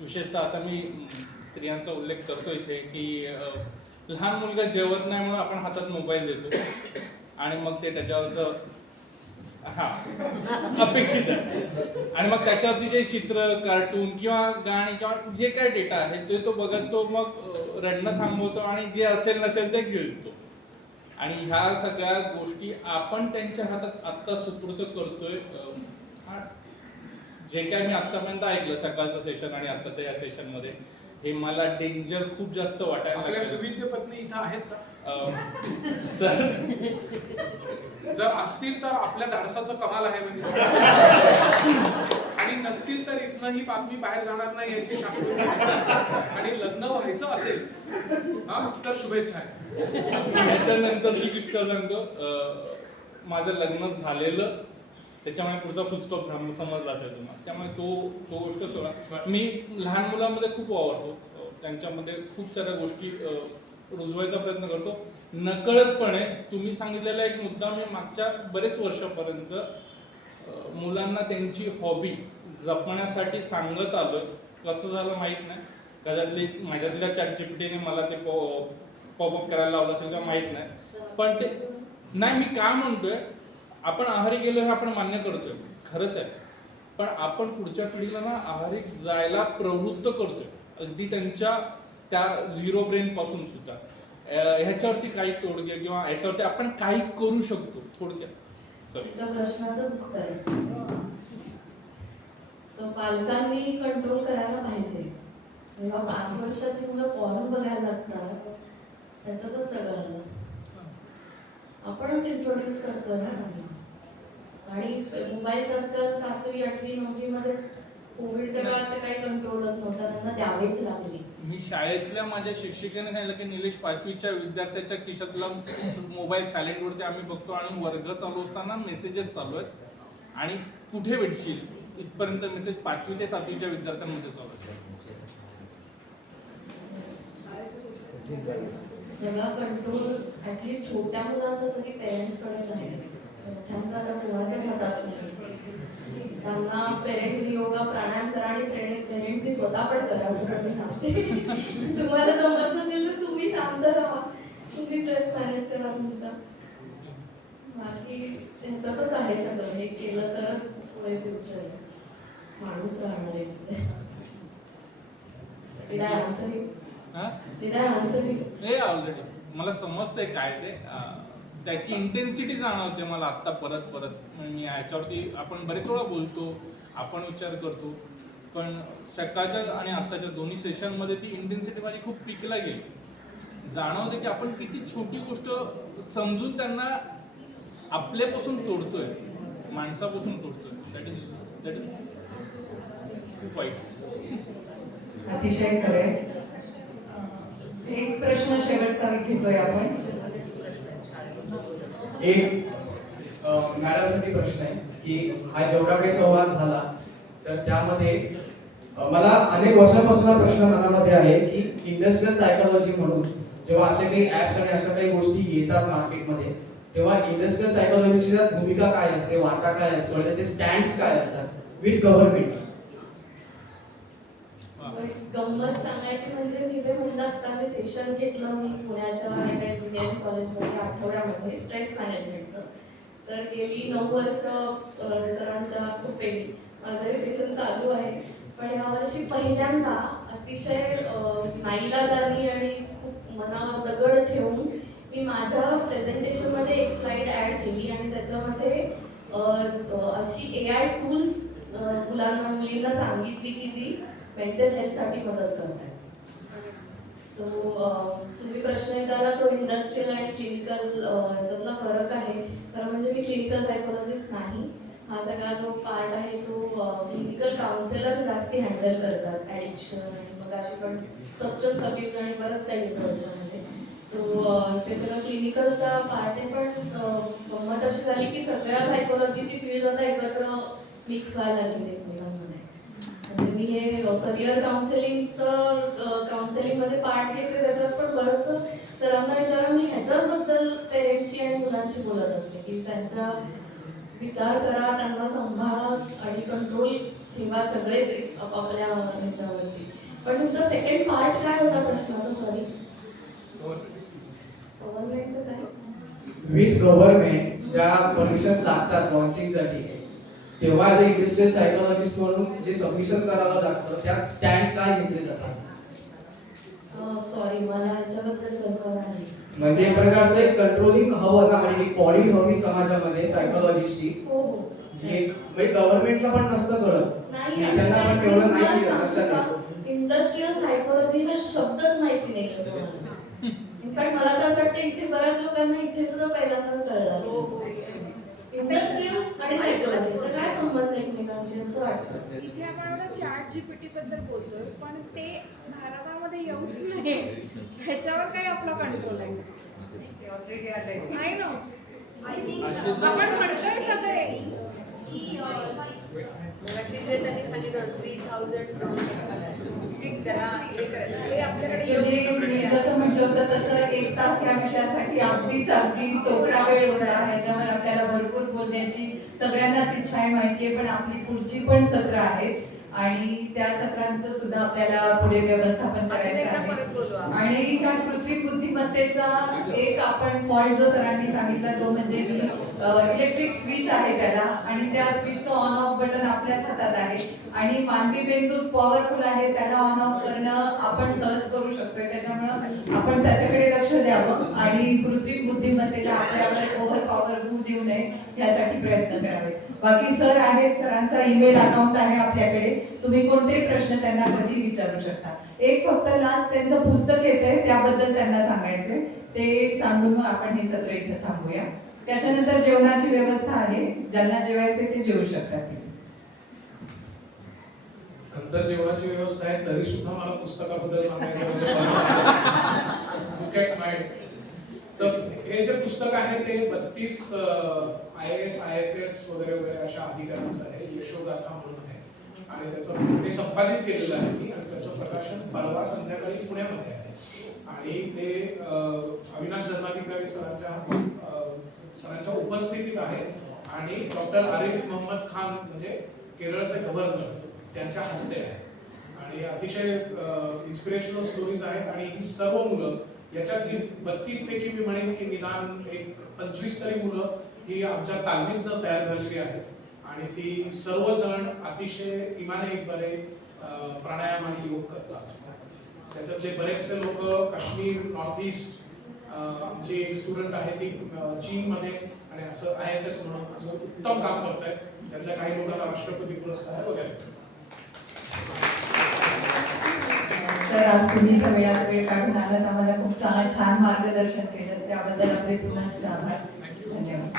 विशेषतः आता मी स्त्रियांचा उल्लेख करतो इथे की लहान मुलगा जेवत नाही म्हणून आपण हातात मोबाईल देतो आणि मग ते त्याच्यावरचं अपेक्षित आहे आणि मग त्याच्यावरती जे चित्र, कार्टून किंवा गाणी किंवा जे काही डेटा आहे ते तो बघतो, मग रडणं थांबवतो आणि जे असेल नसेल ते गिळतो. आणि ह्या सगळ्या गोष्टी आपण त्यांच्या हातात आत्ता सुपूर्द करतोय. जे काय मी आतापर्यंत ऐकलं सकाळचं सेशन आणि आत्ताच्या या सेशन मध्ये, हे मला डेंजर खूप जास्त वाटायला आपल्या लागलं. सुविद्य पत्नी इथं आहेत का? सर जर असतील तर आपल्या धाडसाचं कमाल आहे म्हणजे. आणि नसतील तर इथनं ही बातमी बाहेर जाणार नाही याची शांती. आणि लग्न व्हायचं असेल तर शुभेच्छा आहे. ह्याच्यानंतरची किस्सा सांगतो. माझं लग्न झालेलं, त्याच्यामुळे पुढचा फुलस्टॉप समजला असेल तुम्हाला, त्यामुळे तो गोष्ट सोडा. मी लहान मुलांमध्ये खूप वावरतो, त्यांच्यामध्ये खूप साऱ्या गोष्टी रुजवायचा प्रयत्न करतो. नकळतपणे तुम्ही सांगितलेला एक मुद्दा मी मागच्या बरेच वर्षापर्यंत मुलांना त्यांची हॉबी जपण्यासाठी सांगत आलो. कसं झालं माहीत नाही, माझ्यातल्या ChatGPTने मला ते पॉपअप करायला लावलं असेल किंवा माहीत नाही. पण ते नाही, मी काय म्हणतोय, आपण आहारी गेलो हे आपण मान्य करतोय, खरंच आहे. पण आपण पुढच्या पिढीला ना आहारी जायला प्रवृत्त करतोय, अगदी त्यांच्या त्या झिरो ब्रेन पासून सुद्धा. ह्याच्यावरती काही तोडगे किंवा ह्याच्यावरती आपण काही करू शकतो थोडक्यात. तुमच्या प्रश्नातच उत्तर आहे. सो पालकांनी कंट्रोल करायला पाहिजे. जेव्हा 5 वर्षाची मुलं पॉर्न बघायला लागतात, त्याच्यातच सगळं आलं. आपणच इंट्रोड्यूस करतोय ना त्यांना. आणि मोबाईल्स आजकाल 7वी, 8वी, 9वी मध्येच, कोविडच्या काळात ते काही कंट्रोलच नव्हता, त्यांना द्यावेच लागले. मी शाळेतल्या माझ्या शिक्षिकेने सांगितलं की निलेश, 5वीच्या विद्यार्थ्याच्या खिशातला मोबाईल सायलेंटवरती आम्ही बघतो आणि वर्ग चालू असताना मेसेजेस चालू आहेत आणि कुठे भेटशील इथपर्यंत मेसेज 5वी ते 7वीच्या विद्यार्थ्यांमध्ये चालू आहेत. सगळा कंट्रोल ऍटलीस्ट छोट्या मुलांचा तरी पेरेंट्सकडेच आहे. मोठ्यांचा आता कोणाच्याच हातात नाही. त्यांना पेरेंट्सनी योगा, प्राणायाम करा आणि पेरेंट्सनी स्वतः पण करा असं पण मी सांगते. तुम्हाला जमत नसेल तर तुम्ही शांत राहा, तुम्ही स्ट्रेस मॅनेज करा तुमचा. बाकी त्यांच्यातच आहे सगळं. हे केलं तरच पुढे फ्युचर माणूस राहणार आहे. म्हणजे Did I answer you? Did I answer you? हे ऑलरेडी मला समजतंय काय ते. त्याची इंटेन्सिटी जाणवते मला आत्ता परत म्हणजे मी ह्याच्यावरती आपण बरेच वेळा बोलतो, आपण विचार करतो, पण सकाळच्या आणि आत्ताच्या दोन्ही सेशनमध्ये ती इंटेन्सिटी माझी खूप पिकला गेली. जाणवते की आपण किती छोटी गोष्ट समजून त्यांना आपल्यापासून तोडतोय, माणसापासून तोडतोय. दॅट इज खूप वाईट. अतिशय खरे. एक प्रश्न शेवटचा घेतोय आपण. एक मॅडमसाठी प्रश्न आहे की हा जेवढा काही संवाद झाला तर त्यामध्ये मला अनेक वर्षांपासून हा प्रश्न मनामध्ये आहे की इंडस्ट्रियल सायकोलॉजी म्हणून जेव्हा असे काही ऍप्स आणि अशा काही गोष्टी येतात मार्केटमध्ये, तेव्हा इंडस्ट्रियल सायकोलॉजीची भूमिका काय असते, वाटा काय असतो आणि ते स्टँड्स काय असतात विथ गव्हर्नमेंट. गंमत सांगायची म्हणजे मी जे म्हणलं आता जे सेशन घेतलं मी पुण्याच्या एका इंजिनिअरिंग कॉलेजमध्ये आठवड्यामध्ये स्ट्रेस मॅनेजमेंटचं, तर गेली 9 वर्ष सरांच्या कृपेने माझं हे सेशन चालू आहे. पण यावर्षी पहिल्यांदा अतिशय नाईलाजाने आणि खूप मनावर दगड ठेवून मी माझ्या प्रेझेंटेशनमध्ये एक स्लाइड ॲड केली आणि त्याच्यामध्ये अशी AI टूल्स मुलींना सांगितली की जी मेंटल हेल्थसाठी मदत करतात. सो तुम्ही प्रश्न विचारला तो इंडस्ट्रियल आणि क्लिनिकल याच्यातला फरक आहे. खरं म्हणजे मी क्लिनिकल सायकोलॉजिस्ट नाही. हा सगळा जो पार्ट आहे तो क्लिनिकल काउन्सिलर जास्ती हँडल करतात, ॲडिक्शन आणि मग अशी पण सबस्टन्स अब्यूज आणि बरंच काही येतं त्याच्यामध्ये. सो ते सगळं क्लिनिकलचा पार्ट आहे. पण गंमत अशी झाली की सगळ्या सायकोलॉजीची फील्ड आता एकत्र मिक्स व्हायला लागली एकमेकांमध्ये. म्हणजे मी हे करिअर काउन्सिलिंगमध्ये पार्ट घेते, त्याच्यात पण बरंचसं सरांना विचारून मी ह्याच्याबद्दल पेरेंट्सशी आणि मुलांशी बोलत असते की त्यांच्या विचार करा, त्यांना सांभाळा आणि कंट्रोल ठेवा सगळेच आपापल्या ह्याच्यावरती. पण तुमचा सेकंड पार्ट काय होता प्रश्नाचा? सॉरी, गव्हर्नमेंटचं काय? विथ गव्हर्नमेंट ज्या परमिशन्स लागतात लॉन्चिंगसाठी, तेव्हा ॲज अ इंडस्ट्रियल सायकोलॉजिस्ट म्हणून जे सबमिशन करावं लागतं त्यात स्टँड्स काय घेतले जातात? सॉरी, मला ह्याच्याबद्दल कल्पना नाही. म्हणजे एक प्रकारचं एक कंट्रोलिंग हवं ना, म्हणजे एक बॉडी हवी समाजामध्ये सायकोलॉजिस्टची, हो हो. जी एक म्हणजे गव्हर्नमेंटला पण नसतं कळत, नाही, त्यांना पण तेवढं नाही लक्षात येतं. असं इंडस्ट्रियल सायकोलॉजी हा शब्दच माहिती नाही आहे तुम्हाला. इनफॅक्ट मला तर असं वाटतं इथे बऱ्याच लोकांना इथे सुद्धा पहिल्यांदाच कळलं असेल. इंडस्ट्रियल आणि सायकोलॉजीचा काय संबंध एकमेकांशी असं वाटतं. इथे आपण एवढं ChatGPT बद्दल बोलतोय, पण ते भारतामध्ये येऊच नाही, ह्याच्यावर काही आपला कंट्रोल आहे ऑलरेडी आलंय. नाही ना. आपण म्हणतोय सगळे की मगाशी जे त्यांनी सांगितलं 3000 एक जरा हे करायचं हे आपल्याकडे ऍक्च्युली मी जसं म्हटलं होतं तसं 1 तास या विषयासाठी अगदी तोकडा वेळ होता. ह्याच्यावर आपल्याला भरपूर बोलण्याची सगळ्यांनाच इच्छा आहे, माहिती आहे. पण आपली पुढची पण सत्र आहेत आणि त्या सत्रांचं सुद्धा आपल्याला पुढे व्यवस्थापन करायचं आहे. परत बोलू आपण. आणि ह्या कृत्रिम बुद्धिमत्तेचा एक आपण फॉल्ट जो सरांनी सांगितला तो म्हणजे मी इलेक्ट्रिक स्विच आहे त्याला, आणि त्या स्विचचं ऑन ऑफ बटन आपल्याच हातात आहे आणि मानवी मेंदू पॉवरफुल आहे, त्याला ऑन ऑफ करणं आपण सहज करू शकतोय. त्याच्यामुळं आपण त्याच्याकडे लक्ष द्यावं आणि कृत्रिम बुद्धिमत्तेला आपल्यावर ओव्हर पॉवर होऊ देऊ नये यासाठी प्रयत्न करावे. बाकी सर आहेत, सरांचा ईमेल अकाउंट आहे आपल्याकडे, तुम्ही कोणतेही प्रश्न त्यांना कधी विचारू शकता. एक फक्त लास्ट त्यांचं पुस्तक येतंय त्याबद्दल त्यांना सांगायचंय, ते सांगून मग आपण हे सत्र इथं थांबूया. त्याच्यानंतर जेवणाची व्यवस्था आहे, ज्यांना जेवायचे ते जेवू शकतात. नंतर जेवणाची व्यवस्था आहे, तरी सुद्धा मला पुस्तकाबद्दल सांगायचं म्हणजे Look at my तर हे जे पुस्तक आहे ते 32 IAS, IFS वगैरे वगैरे अशा अधिकाऱ्यांचं आहे, यशोगाथा म्हणून आहे आणि त्याचं ते संपादित केलेलं आहे मी आणि त्याचं प्रकाशन परवा संध्याकाळी पुण्यामध्ये आहे आणि ते अविनाश धर्माधिकारी सरांच्या उपस्थितीत आहे आणि डॉक्टर आरिफ मोहम्मद खान म्हणजे केरळचे गव्हर्नर त्यांच्या हस्ते आहे आणि अतिशय इन्स्पिरेशनल स्टोरीज आहेत आणि ही सर्व मुलं याच्यातली 32 पैकी मी म्हणेन की निदान एक 25 तरी मुलं ही आमच्या तालमीतनं तयार झालेली आहेत आणि ती सर्वजण अतिशय इमाने एक बरे प्राणायाम आणि योग करतात. त्याच्यातले बरेचसे लोक काश्मीर, नॉर्थ ईस्ट, आमची एक स्टुडंट आहे ती चीनमध्ये आणि असं IFS म्हणून असं उत्तम काम करत आहेत. त्यातल्या काही लोकांना राष्ट्रपती पुरस्कार वगैरे. सर, आज तुम्ही त्या वेळात वेळ काढून आलात, आम्हाला खूप छान मार्गदर्शन केलं, त्याबद्दल आपले पुन्हा आभार. धन्यवाद.